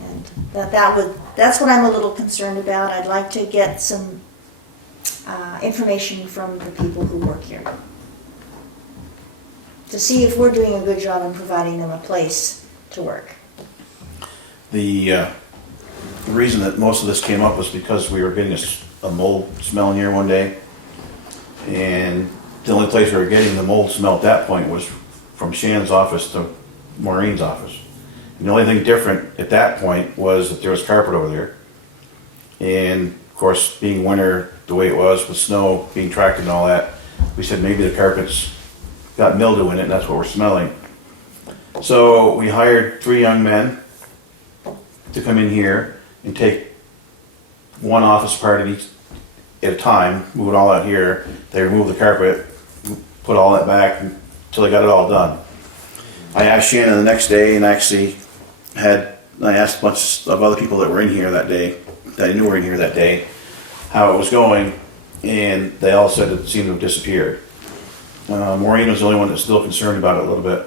And that's what I'm a little concerned about. I'd like to get some information from the people who work here to see if we're doing a good job in providing them a place to work. The reason that most of this came up was because we were getting a mold smell in here one day. And the only place we were getting the mold smell at that point was from Shannon's office to Maureen's office. And the only thing different at that point was that there was carpet over there. And of course, being winter the way it was with snow being tracked and all that, we said maybe the carpet's got mildew in it, and that's what we're smelling. So we hired 3 young men to come in here and take one office part at each at a time, move it all out here. They removed the carpet, put all that back until they got it all done. I asked Shannon the next day, and actually I asked a bunch of other people that were in here that day, that I knew were in here that day, how it was going, and they all said it seemed to have disappeared. Maureen was the only one that's still concerned about it a little bit,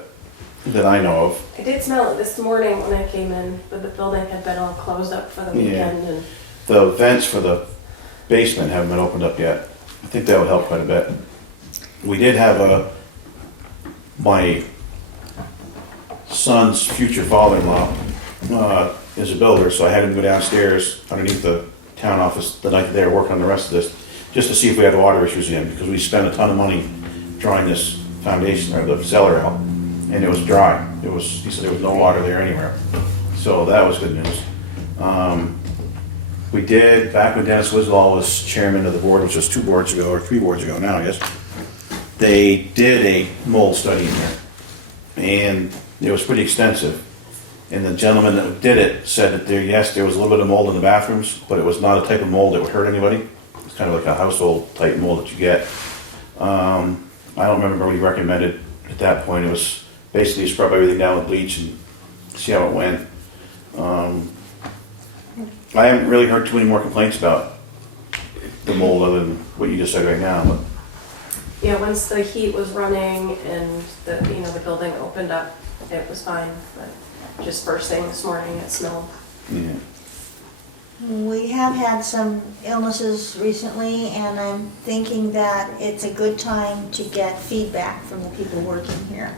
that I know of. I did smell it this morning when I came in, but the building had been all closed up for the weekend and The vents for the basement haven't been opened up yet. I think that would help quite a bit. We did have my son's future father-in-law is a builder, so I had him go downstairs underneath the town office the night they were working on the rest of this, just to see if we had water issues in, because we spent a ton of money drawing this foundation, or the cellar out, and it was dry. He said there was no water there anywhere. So that was good news. We did, back when Dennis Wiswall was chairman of the board, which was 2 boards ago, or 3 boards ago now, I guess, they did a mold study in there. And it was pretty extensive. And the gentleman that did it said that there was a little bit of mold in the bathrooms, but it was not a type of mold that would hurt anybody. It's kind of like a household type mold that you get. I don't remember what he recommended at that point. It was basically scrub everything down with bleach and see how it went. I haven't really heard too many more complaints about the mold other than what you just said right now. But yeah, once the heat was running and the building opened up, it was fine. But just first thing this morning, it smelled. yeah. We have had some illnesses recently, and I'm thinking that it's a good time to get feedback from the people working here.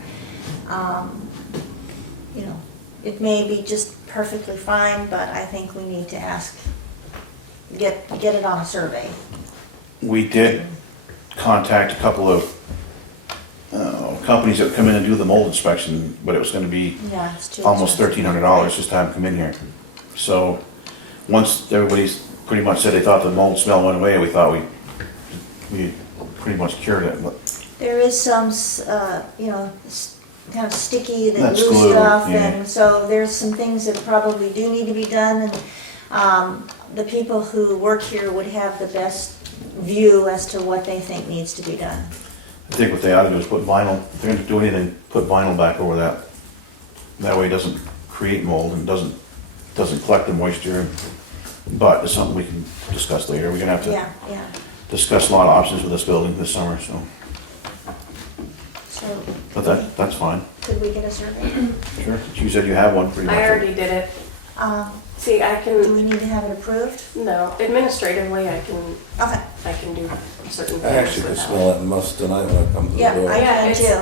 It may be just perfectly fine, but I think we need to get it on a survey. We did contact a couple of companies that would come in and do the mold inspection, but it was going to be Yeah, it's too almost expensive. $1,300 just to have them come in here. So once everybody's pretty much said they thought the mold smell went away, we thought we pretty much cured it. But There is some, kind of sticky, that That's loose glue, stuff, yeah. and so there's some things that probably do need to be done, and the people who work here would have the best view as to what they think needs to be done. I think what they ought to do is put vinyl, if they're going to do anything, put vinyl back over that. That way it doesn't create mold and doesn't collect the moisture. But it's something we can discuss later. We're going to have to Yeah. discuss a lot of options with this building this summer, so. So, But that's fine. could we get a survey? Sure. You said you have one pretty much. I already did it. See, I Do we can, need to have it approved? no, administratively, I Okay. can do certain I things actually with could that. smell that must tonight when I come to the Yeah, door. I Yeah, can it's- too.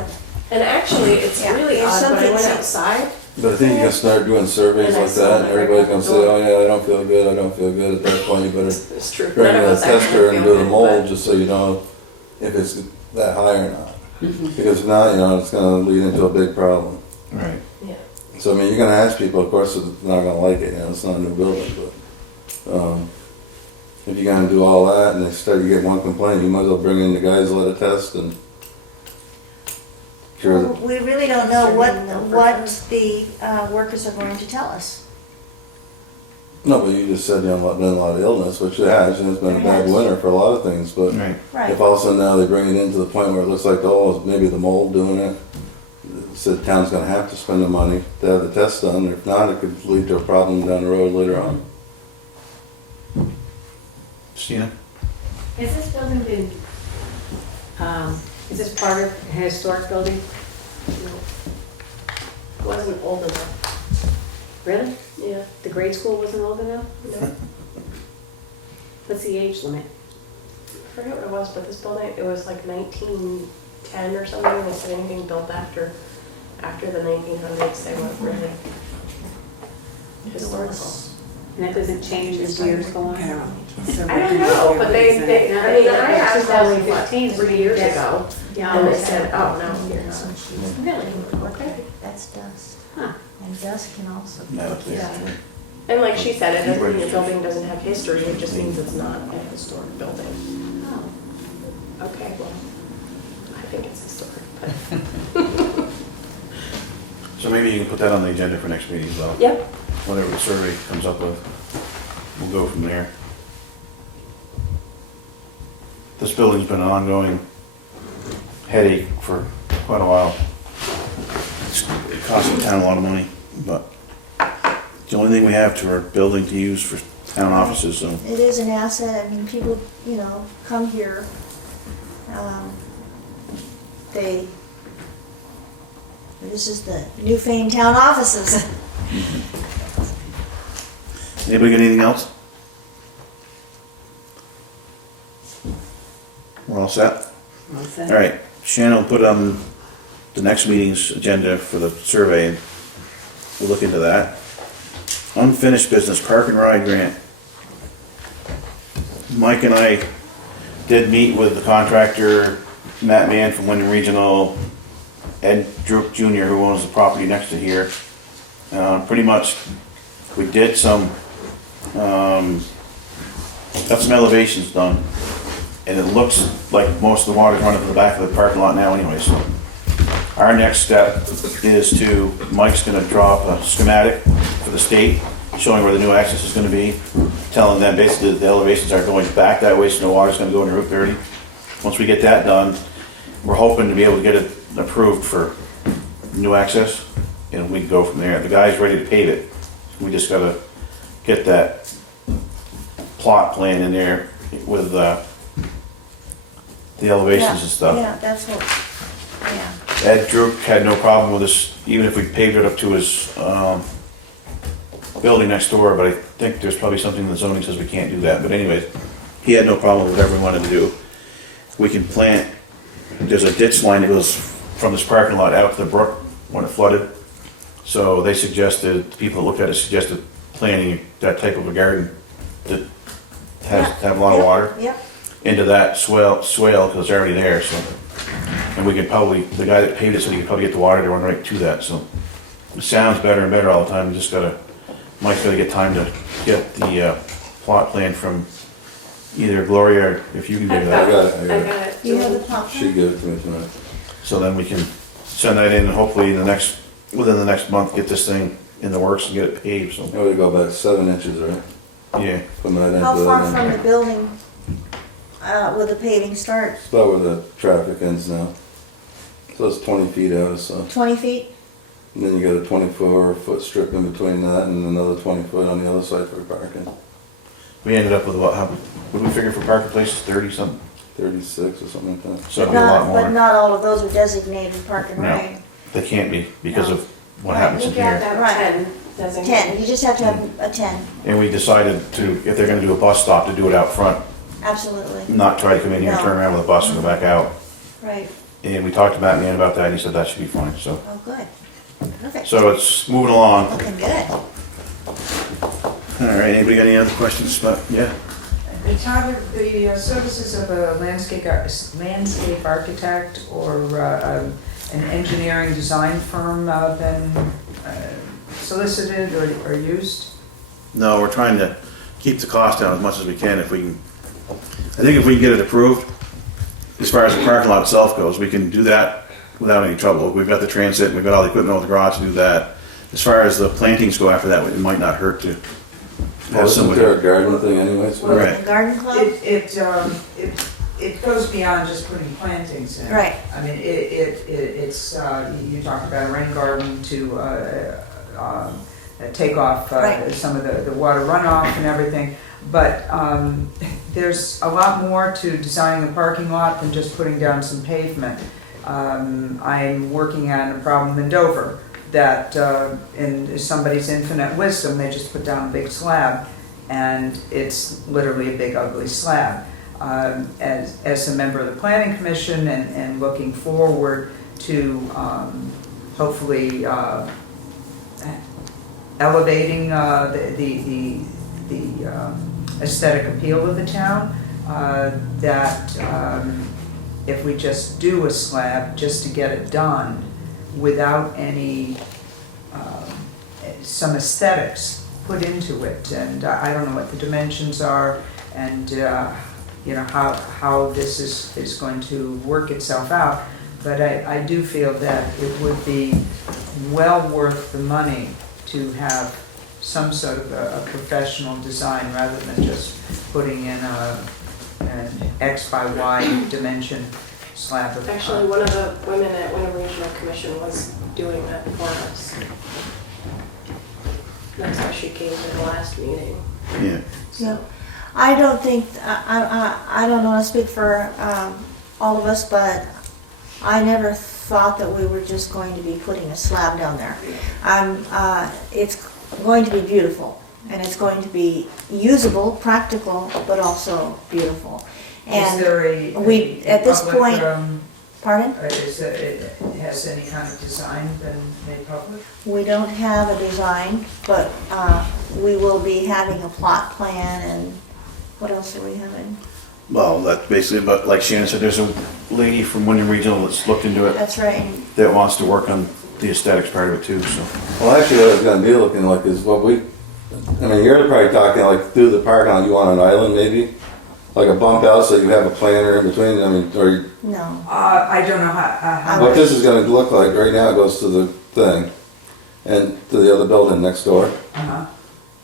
And actually, it's Yeah, really there's odd, when I something went to- outside, But I think you can start doing surveys And I like saw that, and that everybody's right gonna at the say, door. oh yeah, I don't feel good, I don't feel good. At that point, you better it's true. bring None in of a us actually tester and feel do the good, mold, but- just so you know if it's that high or not. Because if not, it's gonna lead into a big problem. Right. Yeah. So I mean, you're gonna ask people, of course, they're not gonna like it, it's not a new building, but, if you're gonna do all that and they start, you get one complaint, you might as well bring in the guys, let it test and cure the. We really don't know Sure, what no, for the workers are going to tell us. No, but you just said, been a lot of illness, which it has, and it's been a There bad has. winter for a lot of things, but Right. Right. if all of a sudden now they bring it into the point where it looks like, oh, it's maybe the mold doing it, so the town's gonna have to spend the money to have the test done, if not, it could lead to a problem down the road later on. Stina? Has this building been, is this part of a historic building? It wasn't old enough. Really? Yeah. The grade school wasn't old enough? No. What's the age limit? I forget what it was, but this building, it was like 1910 or something. They said anything built after the 1900s, they weren't really historical. And that doesn't change as years go on? Carol. I don't know, but they I mean, I asked them, 2015 what, 3 years ago, Yeah. and they said, oh, no, you're not. Really? Okay. That's dust. Huh. And dust can also. No, it's there. Yeah. And like she said, it doesn't mean your building doesn't have history, it just means it's not a historic building. Oh. Okay, well, I think it's historic, but maybe you can put that on the agenda for next meeting as well. Yep. Whatever the survey comes up with, we'll go from there. This building's been an ongoing headache for quite a while. It costs the town a lot of money, but it's the only thing we have to our building to use for town offices, so. It is an asset, I mean, people, come here, this is the Newfane town offices. Anybody got anything else? We're all set? All right, Shannon will put on the next meeting's agenda for the survey, and we'll look into that. Unfinished business, park and ride grant. Mike and I did meet with the contractor, Matt Mann from Wyndham Regional, Ed Droop Jr., who owns the property next to here. Pretty much, we did some, got some elevations done, and it looks like most of the water's running to the back of the parking lot now anyway, so. Our next step is Mike's gonna drop a schematic for the state, showing where the new access is gonna be, telling them basically that the elevations are going back that way, so no water's gonna go into Route 30. Once we get that done, we're hoping to be able to get it approved for new access, and we can go from there. The guy's ready to pave it. We just gotta get that plot plan in there with the elevations and stuff. Yeah, that's what, yeah. Ed Droop had no problem with us, even if we paved it up to his building next door, but I think there's probably something in the zoning says we can't do that. But anyways, he had no problem with whatever we wanted to do. We can plant, there's a ditch line that goes from this parking lot out to the brook when it flooded. So they suggested, the people that looked at it suggested planting that type of a garden that has to have a lot of water Yep, into that swale, because it's already there, so. And we could probably, the guy that paved it said he could probably get the water to run right to that, so. It sounds better and better all the time, we just gotta, Mike's gotta get time to get the plot plan from either Gloria, or if you can do I've that. got I it. got I got it. you have the plot She plan? gave it to me tonight. So then we can send that in and hopefully within the next month, get this thing in the works and get it paved, so, I would go back 7 inches, right? yeah. Put that How into far that. from the building, will the paving start? It's about where the traffic ends now. So it's 20 feet out, so. 20 feet? And then you got a 24-foot strip in between that and another 20 foot on the other side for parking. We ended up with what did we figure for parking places, 30 something? 36 or something like that. So it'll be a lot But more. not all of those are designated park and No. ride. They can't be because of what Right, happens You in got here. that Right. 10 designated. 10, you just have to have a 10, And we decided to, if they're gonna do a bus stop, to do it out front, absolutely. not try to come in here and No. turn around with a bus and go back out. Right, And we talked to Matt Mann about that, and he said that should be fine, so. oh, good, perfect. So it's moving along. Looking good. All right, anybody got any other questions? But, yeah, The services of a landscape architect or an engineering design firm been solicited or used? no, we're trying to keep the cost down as much as we can if we can. I think if we can get it approved, as far as the parking lot itself goes, we can do that without any trouble. We've got the transit, we've got all the equipment with the garage to do that. As far as the plantings go after that, it might not hurt to Well, have isn't somebody. there a garden thing anyways? Well, Right. The garden club? It goes beyond just putting plantings in. Right. I mean, it's, you talked about a rain garden to take off Right. some of the water runoff and everything. But there's a lot more to designing a parking lot than just putting down some pavement. I'm working on a problem in Dover that in somebody's infinite wisdom, they just put down a big slab and it's literally a big ugly slab. As a member of the Planning Commission and looking forward to hopefully elevating the aesthetic appeal of the town, that if we just do a slab just to get it done without any, some aesthetics put into it, and I don't know what the dimensions are, and you know how this is going to work itself out, but I do feel that it would be well worth the money to have some sort of a professional design rather than just putting in an X by Y dimension slab of. Actually, one of the women at Winter Regional Commission was doing that for us. That's how she came to the last meeting. Yeah. Yeah, I don't think, I don't want to speak for all of us, but I never thought that we were just going to be putting a slab down there. It's going to be beautiful, and it's going to be usable, practical, but also beautiful. Is And there a? we, at this public, point, pardon? Has any kind of design been made public? We don't have a design, but we will be having a plot plan, and what else are we having? Well, that's basically, but like Shannon said, there's a lady from Wyndham Regional that's looked into it That's right. that wants to work on the aesthetics part of it too, so. Well, actually, what it's gonna be looking like is what we, I mean, you're probably talking like through the parking lot, you want an island maybe? Like a bump out so you have a planter in between, I mean, or you, No. I don't know how. what this is gonna look like, right now it goes to the thing and to the other building next door. Uh-huh.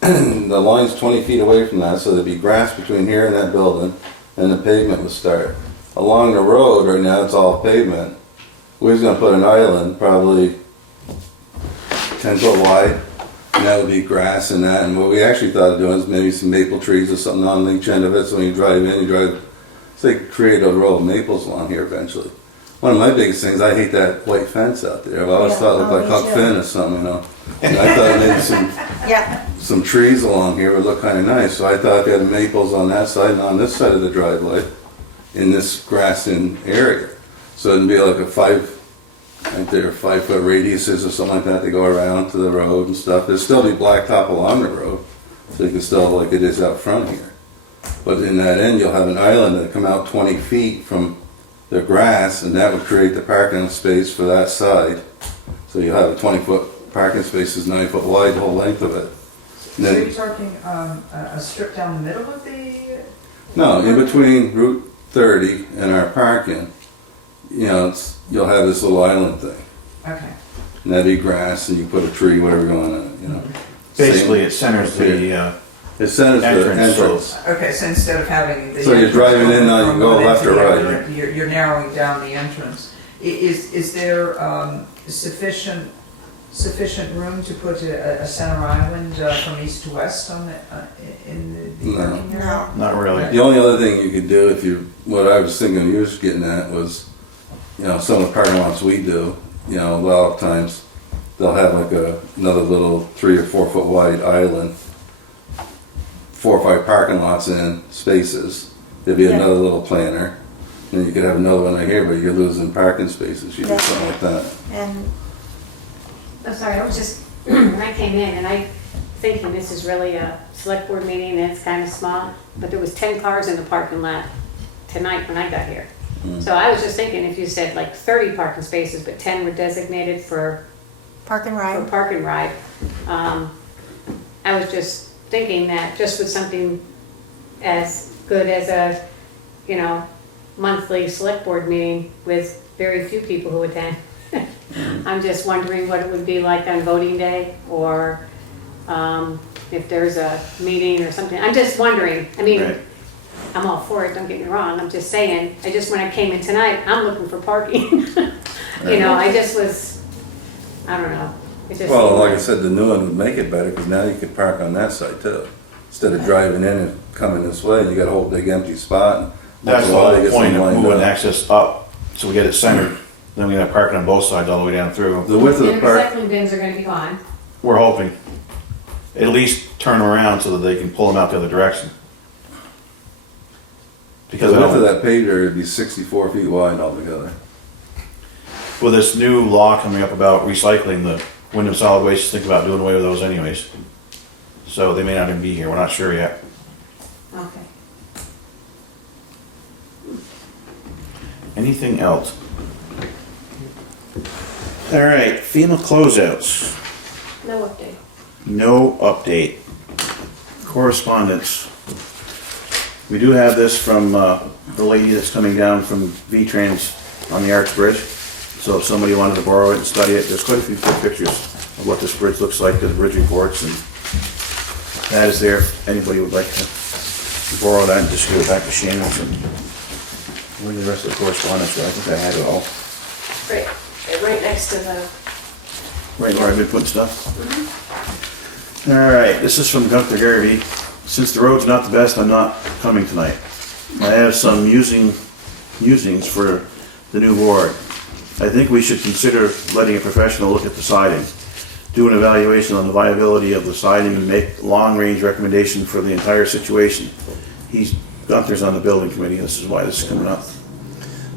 The line's 20 feet away from that, so there'd be grass between here and that building, and the pavement would start. Along the road, right now, it's all pavement. We was gonna put an island, probably 10 foot wide, and that would be grass and that, and what we actually thought of doing is maybe some maple trees or something on each end of it, so when you drive in, so they could create a row of maples along here eventually. One of my biggest things, I hate that white fence out there. I've always Yeah, thought it looked oh, like me Huck too. Finn or something, you know? And I thought maybe Yeah, some trees along here would look kind of nice. So I thought they had maples on that side and on this side of the driveway in this grass-in area. So it'd be like a I think they're 5 foot radiuses or something like that to go around to the road and stuff. There'd still be blacktop along the road, so you can still, like it is out front here. But in that end, you'll have an island that come out 20 feet from the grass, and that would create the parking space for that side. So you'll have a 20-foot parking space is 9 foot wide, the whole length of it. And So then, you're talking a strip down the middle of the? no, in between Route 30 and our parking, you know, you'll have this little island thing. Okay. And that'd be grass, and you put a tree, whatever you want on it, you know. Basically, it centers the, It centers the entrance, so- entrance. Okay, so instead of having the. So you're driving in now, you from go one end left to or the right. other, You're narrowing down the entrance. Is there sufficient room to put a center island from east to west on in the No. parking area? not really. The only other thing you could do if what I was thinking you was getting at was, you know, some of the parking lots we do, you know, a lot of times they'll have like another little 3 or 4 foot wide island, 4 or 5 parking lots in spaces. There'd be Yeah. another little planter. And you could have another one right here, but you're losing parking spaces. You do That's something like that. and I'm sorry, I was just, when I came in and I thinking this is really a select board meeting and it's kind of small, but there was 10 cars in the parking lot tonight when I got here. So I was just thinking if you said like 30 parking spaces, but 10 were designated for park and for ride. park and ride. I was just thinking that just with something as good as a, you know, monthly select board meeting with very few people who attend, I'm just wondering what it would be like on voting day, or if there's a meeting or something. I'm just wondering. I mean, Right. I'm all for it, don't get me wrong. I'm just saying, when I came in tonight, I'm looking for parking. You know, I just was, I don't know. It just Well, seemed like I said, the new one would make it better because now you could park on that side too. Instead of driving in and coming this way, you got a whole big empty spot. And That's the once in a while, you whole get some point of lined moving up. access up, so we get it centered. Then we have parking on both sides all the way down through. The width of the And park, recycling bins are gonna be gone. We're hoping. At least turn around so that they can pull them out the other direction. Because the I width of don't- that paved area would be 64 feet wide altogether. with this new law coming up about recycling, the Wyndham Solid Waste is thinking about doing away with those anyways. So they may not even be here, we're not sure yet. Okay. Anything else? All right, FEMA closeouts. No update. No update. Correspondence. We do have this from the lady that's coming down from V-Trans on the Arch Bridge. So if somebody wanted to borrow it and study it, there's quite a few good pictures of what this bridge looks like, the bridge reports, and that is there if anybody would like to borrow that and just give it back to Shannon's. And where's the rest of the correspondence? I think I had it all. Right next to the, Right where I've been putting stuff. All right, this is from Gunther Garvey. Since the road's not the best, I'm not coming tonight. I have some musings for the new board. I think we should consider letting a professional look at the siding, do an evaluation on the viability of the siding, and make long-range recommendation for the entire situation. Gunther's on the building committee, this is why this is coming up.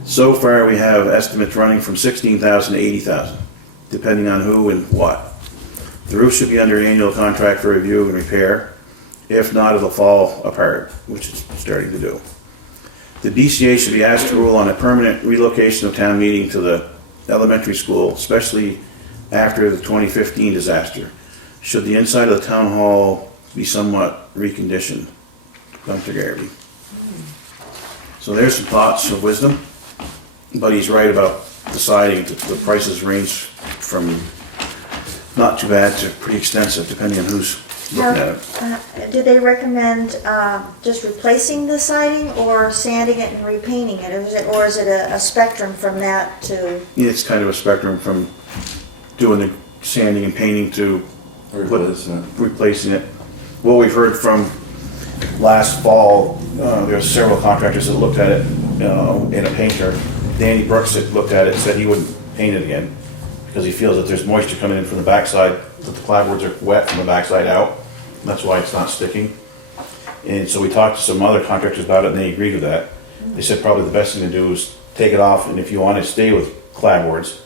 So far, we have estimates running from $16,000 to $80,000, depending on who and what. The roof should be under an annual contract for review and repair. If not, it'll fall apart, which it's starting to do. The BCA should be asked to rule on a permanent relocation of town meeting to the elementary school, especially after the 2015 disaster. Should the inside of the town hall be somewhat reconditioned? Gunther Garvey. So there's some thoughts of wisdom, but he's right about the siding. The prices range from not too bad to pretty extensive, depending on who's looking at it. Do they recommend just replacing the siding or sanding it and repainting it? Or is it a spectrum from that to? It's kind of a spectrum from doing the sanding and painting to replacing it. What we've heard from last fall, there's several contractors that looked at it, and a painter. Danny Brooks had looked at it and said he wouldn't paint it again because he feels that there's moisture coming in from the backside, that the clapboards are wet from the backside out. That's why it's not sticking. And so we talked to some other contractors about it and they agreed with that. They said probably the best thing to do is take it off, and if you want to stay with clapboards,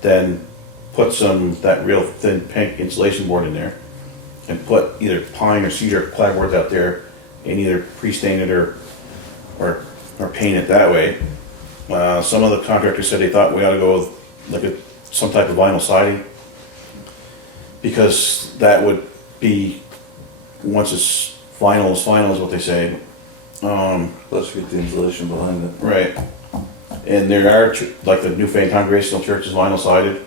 then put that real thin pink insulation board in there and put either pine or cedar clapboards out there and either pre-stain it or paint it that way. Some of the contractors said they thought we ought to go with some type of vinyl siding, because that would be, once it's final is what they say. Plus you get the insulation behind it. Right. And there are, like the Newfane Congregational Church is vinyl sided,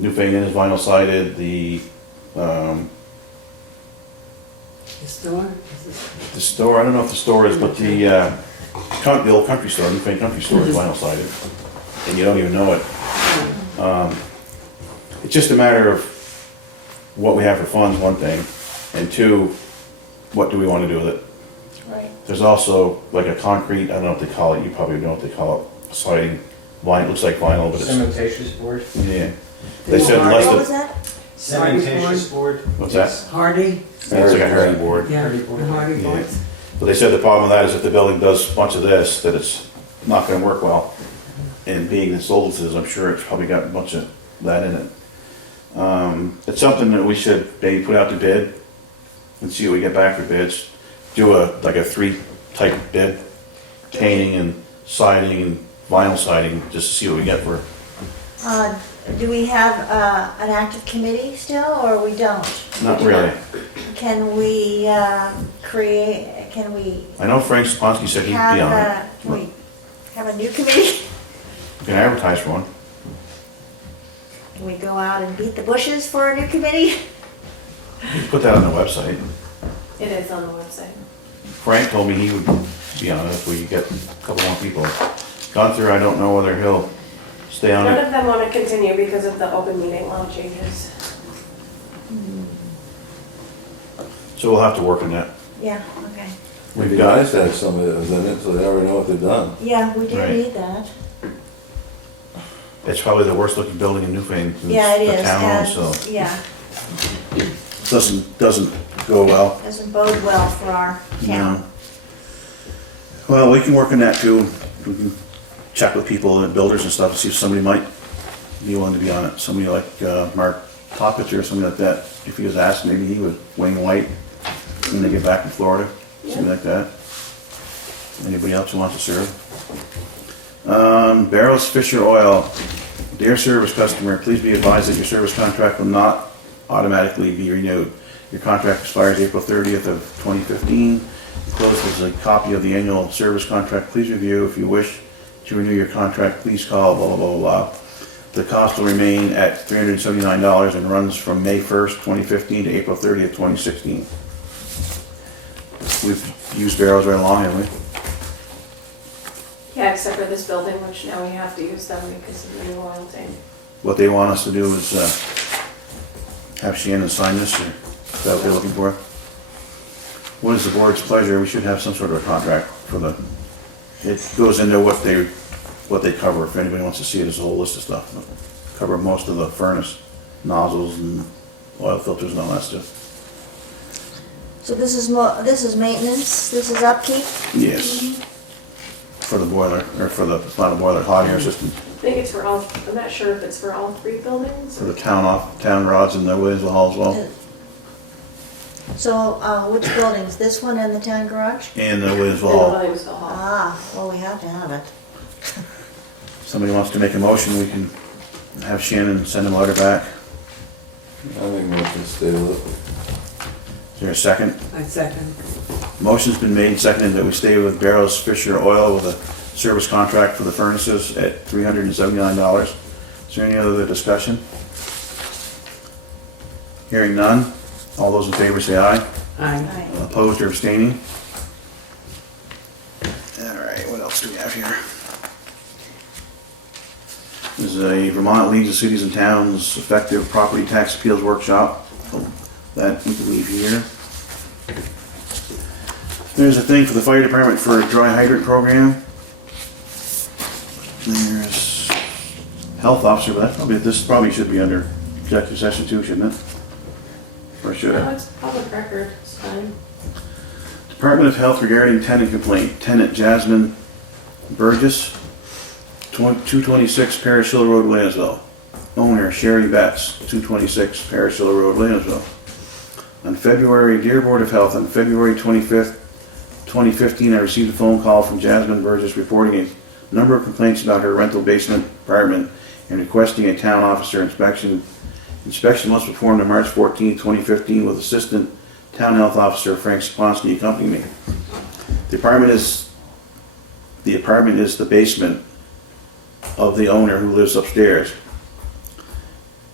Newfane Inn is vinyl sided, the store, I don't know if the store is, but the old country store, Newfane Country Store is vinyl sided, and you don't even know it. It's just a matter of what we have for funds, one thing, and two, what do we want to do with it? Right. There's also like a concrete, I don't know what they call it, you probably know what they call it, siding, vinyl, looks like vinyl, but it's, Cementatious board. yeah. They said unless What was the, that? Cementatious board. what's that? Hardy, It's like a hardy board. yeah, the Hardy Yeah. boards. But they said the problem with that is if the building does a bunch of this, that it's not gonna work well. And being this old as it is, I'm sure it's probably got a bunch of that in it. It's something that we should maybe put out to bid and see what we get back for bids. Do like a 3-type bid, painting and siding and vinyl siding, just to see what we get for. Do we have an active committee still, or we don't? Not really. Can we I know Frank Sponsky said he'd be on it. can we have a new committee? We can advertise for one. Can we go out and beat the bushes for a new committee? We can put that on the website. it is on the website. Frank told me he would be on it if we get a couple more people. Gunther, I don't know whether he'll stay on None it. of them want to continue because of the open meeting law changes. So we'll have to work on that. Yeah, okay. It'd be We've got, nice to have somebody that was in it, so they never know what they've done. Yeah, we do Right. need that. it's probably the worst looking building in Newfane. Yeah, it The is. town, And, so yeah, doesn't go well. doesn't bode well for our town. No. Well, we can work on that too. We can check with people and builders and stuff to see if somebody might be willing to be on it. Somebody like Mark Toppich or somebody like that. If he was asked, maybe he would. Wayne White, when they get back from Florida, something like that. Anybody else who wants to serve? Barrows Fisher Oil. Dear service customer, please be advised that your service contract will not automatically be renewed. Your contract expires April 30th of 2015. Enclosed is a copy of the annual service contract. Please review. If you wish to renew your contract, please call blah, blah, blah, blah. The cost will remain at $379 and runs from May 1st, 2015 to April 30th, 2016. We've used Barrows right along, haven't we? Yeah, except for this building, which now we have to use them because of the new oil tank. What they want us to do is have Shannon sign this, or is that what they're looking for? What is the board's pleasure? We should have some sort of a contract for the, it goes into what they cover, if anybody wants to see it, as a whole list of stuff. Cover most of the furnace nozzles and oil filters and all that stuff. So this is maintenance, this is upkeep? Yes. For the boiler, or for the, it's not a boiler, hot air system, I think it's for all, I'm not sure if it's for all 3 buildings. for the town rods and the Williamsville Hall as well, So, which buildings? This one and the town garage? and the Williamsville In the Hall. Williamsville Hall. Ah, well, we have to have it. Somebody wants to make a motion, we can have Shannon send him a letter back. I think we can stay with it. Is there a second? I second. Motion's been made and seconded that we stay with Barrows Fisher Oil with a service contract for the furnaces at $379. Is there any other discussion? Hearing none, all those in favor say aye. Aye. Opposed or abstaining? All right, what else do we have here? This is a Vermont Leagues of Cities and Towns Effective Property Tax Appeals Workshop. That we can leave here. There's a thing for the fire department for a dry hydrant program. There's health officer, but that's probably, this probably should be under executive session too, shouldn't it? Or should No, it? it's public record, it's fine. Department of Health regarding tenant complaint. Tenant Jasmine Burgess, 226 Parish Hill Road, Williamsville. Owner Sherry Betts, 226 Parish Hill Road, Williamsville. On Dear Board of Health, on February 25th, 2015, I received a phone call from Jasmine Burgess reporting a number of complaints about her rental basement apartment and requesting a town officer inspection. Inspection was performed on March 14, 2015 with Assistant Town Health Officer Frank Saponsky accompanying me. The apartment is the basement of the owner who lives upstairs.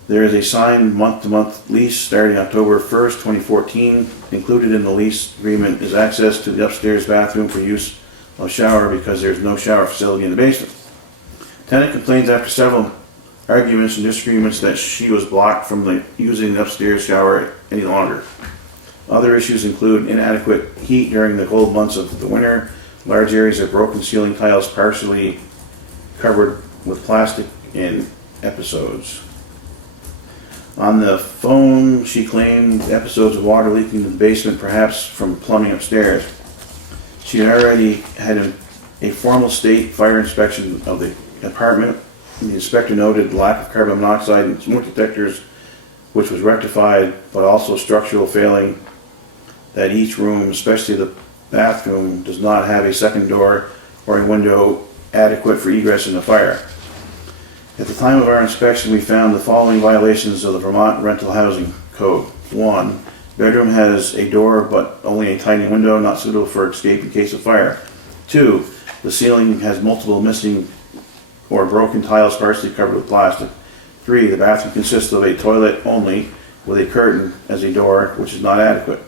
There is a signed month-to-month lease starting October 1st, 2014. Included in the lease agreement is access to the upstairs bathroom for use of shower because there's no shower facility in the basement. Tenant complains after several arguments and disagreements that she was blocked from using the upstairs shower any longer. Other issues include inadequate heat during the cold months of the winter, large areas of broken ceiling tiles partially covered with plastic in episodes. On the phone, she claimed episodes of water leaking into the basement, perhaps from plumbing upstairs. She had already had a formal state fire inspection of the apartment. The inspector noted lack of carbon monoxide and smoke detectors, which was rectified, but also structural failing that each room, especially the bathroom, does not have a second door or a window adequate for egress in the fire. At the time of our inspection, we found the following violations of the Vermont Rental Housing Code. 1. Bedroom has a door but only a tiny window, not suitable for escape in case of fire. 2. The ceiling has multiple missing or broken tiles partially covered with plastic. 3. The bathroom consists of a toilet only with a curtain as a door, which is not adequate.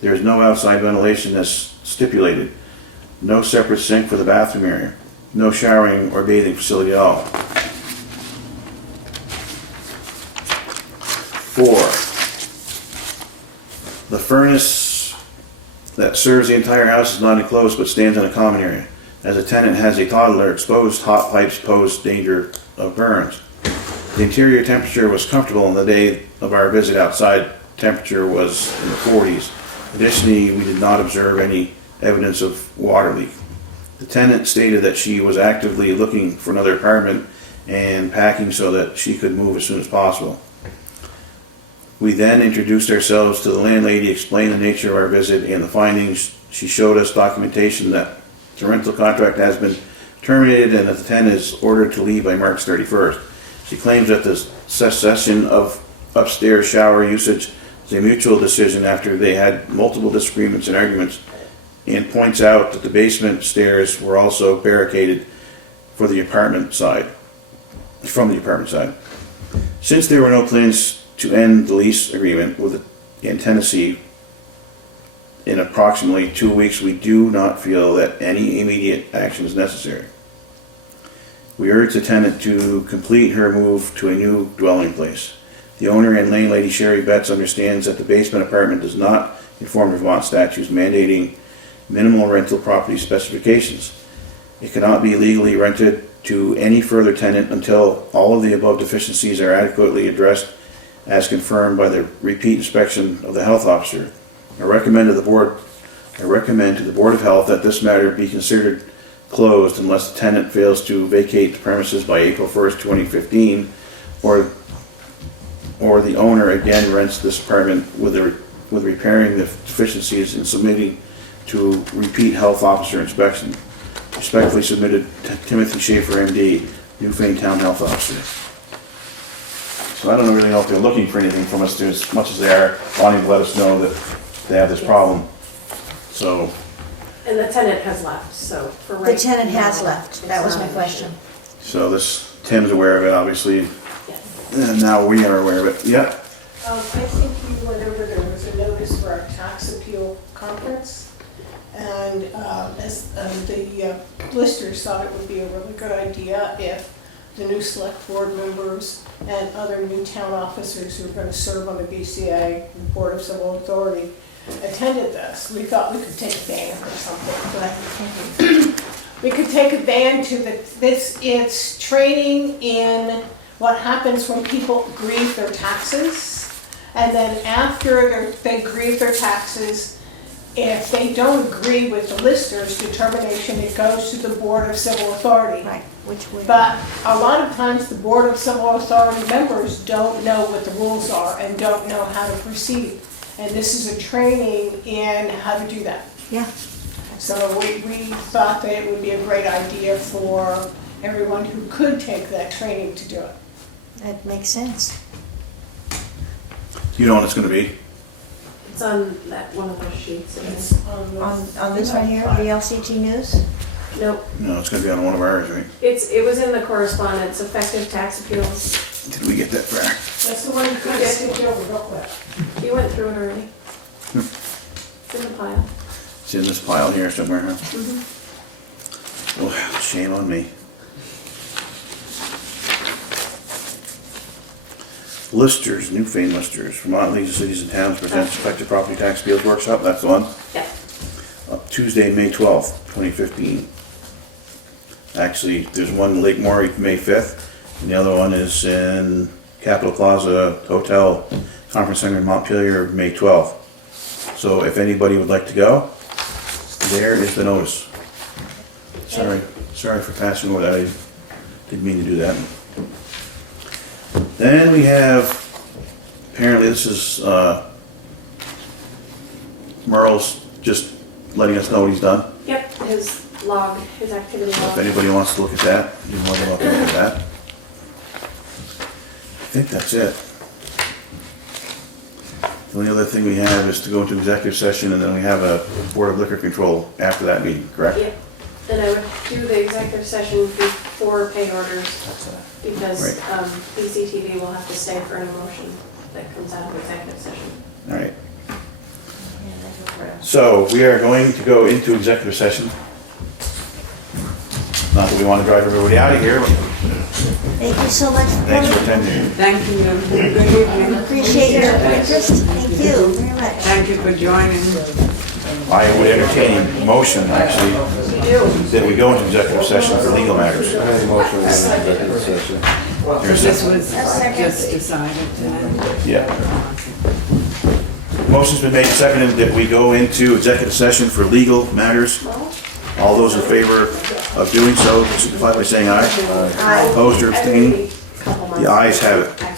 There is no outside ventilation as stipulated. No separate sink for the bathroom area. No showering or bathing facility at all. 4. The furnace that serves the entire house is not enclosed but stands in a common area. As a tenant has a toddler, exposed hot pipes pose danger of burns. The interior temperature was comfortable on the day of our visit. Outside temperature was in the 40s. Additionally, we did not observe any evidence of water leak. The tenant stated that she was actively looking for another apartment and packing so that she could move as soon as possible. We then introduced ourselves to the landlady, explained the nature of our visit and the findings. She showed us documentation that the rental contract has been terminated and that the tenant is ordered to leave by March 31st. She claims that the cessation of upstairs shower usage is a mutual decision after they had multiple disagreements and arguments, and points out that the basement stairs were also barricaded for the apartment side. from the apartment side. Since there were no plans to end the lease agreement with in Tennessee in approximately 2 weeks, we do not feel that any immediate action is necessary. We urge the tenant to complete her move to a new dwelling place. The owner and landlady Sherry Betts understands that the basement apartment does not conform to Vermont statutes mandating minimal rental property specifications. It cannot be legally rented to any further tenant until all of the above deficiencies are adequately addressed as confirmed by the repeat inspection of the health officer. I recommend to the Board of Health that this matter be considered closed unless the tenant fails to vacate the premises by April 1st, 2015, or the owner again rents this apartment with repairing the deficiencies and submitting to repeat health officer inspection. Respectfully submitted, Timothy Schaefer, MD, Newfane Town Health Officer. So I don't really know if they're looking for anything from us as much as they are wanting to let us know that they have this problem. So, And the tenant has left, so for The right tenant now, has left, that was my it's not an question. so this, Tim's aware of it, obviously, issue. Yes. and now we are aware of it. Yeah, I think you went over, there was a notice for our tax appeal conference. And as the listers thought it would be a really good idea if the new select board members and other new town officers who are going to serve on the BCA, the Board of Civil Authority, attended this. We thought we could take a van or something, but we could take a van to it's training in what happens when people grieve their taxes. And then after they grieve their taxes, if they don't agree with the lister's determination, it goes to the Board of Civil Authority. Right, which would. But a lot of times, the Board of Civil Authority members don't know what the rules are and don't know how to proceed. And this is a training in how to do that. Yeah, So we thought that it would be a great idea for everyone who could take that training to do it. that makes sense. you know what it's gonna be? It's on that one of those sheets. isn't it? It's on the- On this one here, VLCT News? Nope, No, it's gonna be on one of ours, right? it was in the correspondence, effective tax appeals. Did we get that far? That's the one you could just skip over real quick. You went through it already. It's in the pile. It's in this pile here somewhere, huh? Oh, shame on me. Listers, Newfane listers, Vermont League of Cities and Towns presents effective property tax appeals workshop, that's the one? Yeah. Tuesday, May 12th, 2015. Actually, there's one in Lake Maury, May 5th, and the other one is in Capitol Plaza Hotel Conference Center in Montpelier, May 12th. So if anybody would like to go, there is the notice. Sorry for passing over that, I didn't mean to do that. Then we have, apparently this is, Merle's just letting us know what he's done. Yep, his log, his activity If log. anybody wants to look at that, you're more than welcome to look at that. I think that's it. The only other thing we have is to go into executive session, and then we have a Board of Liquor Control after that meeting, correct? Yep, and I would do the executive session before pay orders, because Right. BCTV will have to stay for any motion that comes out of executive session. All right. So we are going to go into executive session. Not that we want to drive everybody out of here, but Thank you so much for thanks for coming. attending. Thank you. Good evening. Appreciate your interest, thank you very much. Thank you for joining. I would entertain a motion, actually, that we go into executive session for legal matters. I have a motion in executive session. There's This a- was just decided tonight. Yeah. Motion's been made and seconded that we go into executive session for legal matters. All those in favor of doing so, signify by saying aye. Aye. Opposed or abstaining? Every couple months. The ayes have it.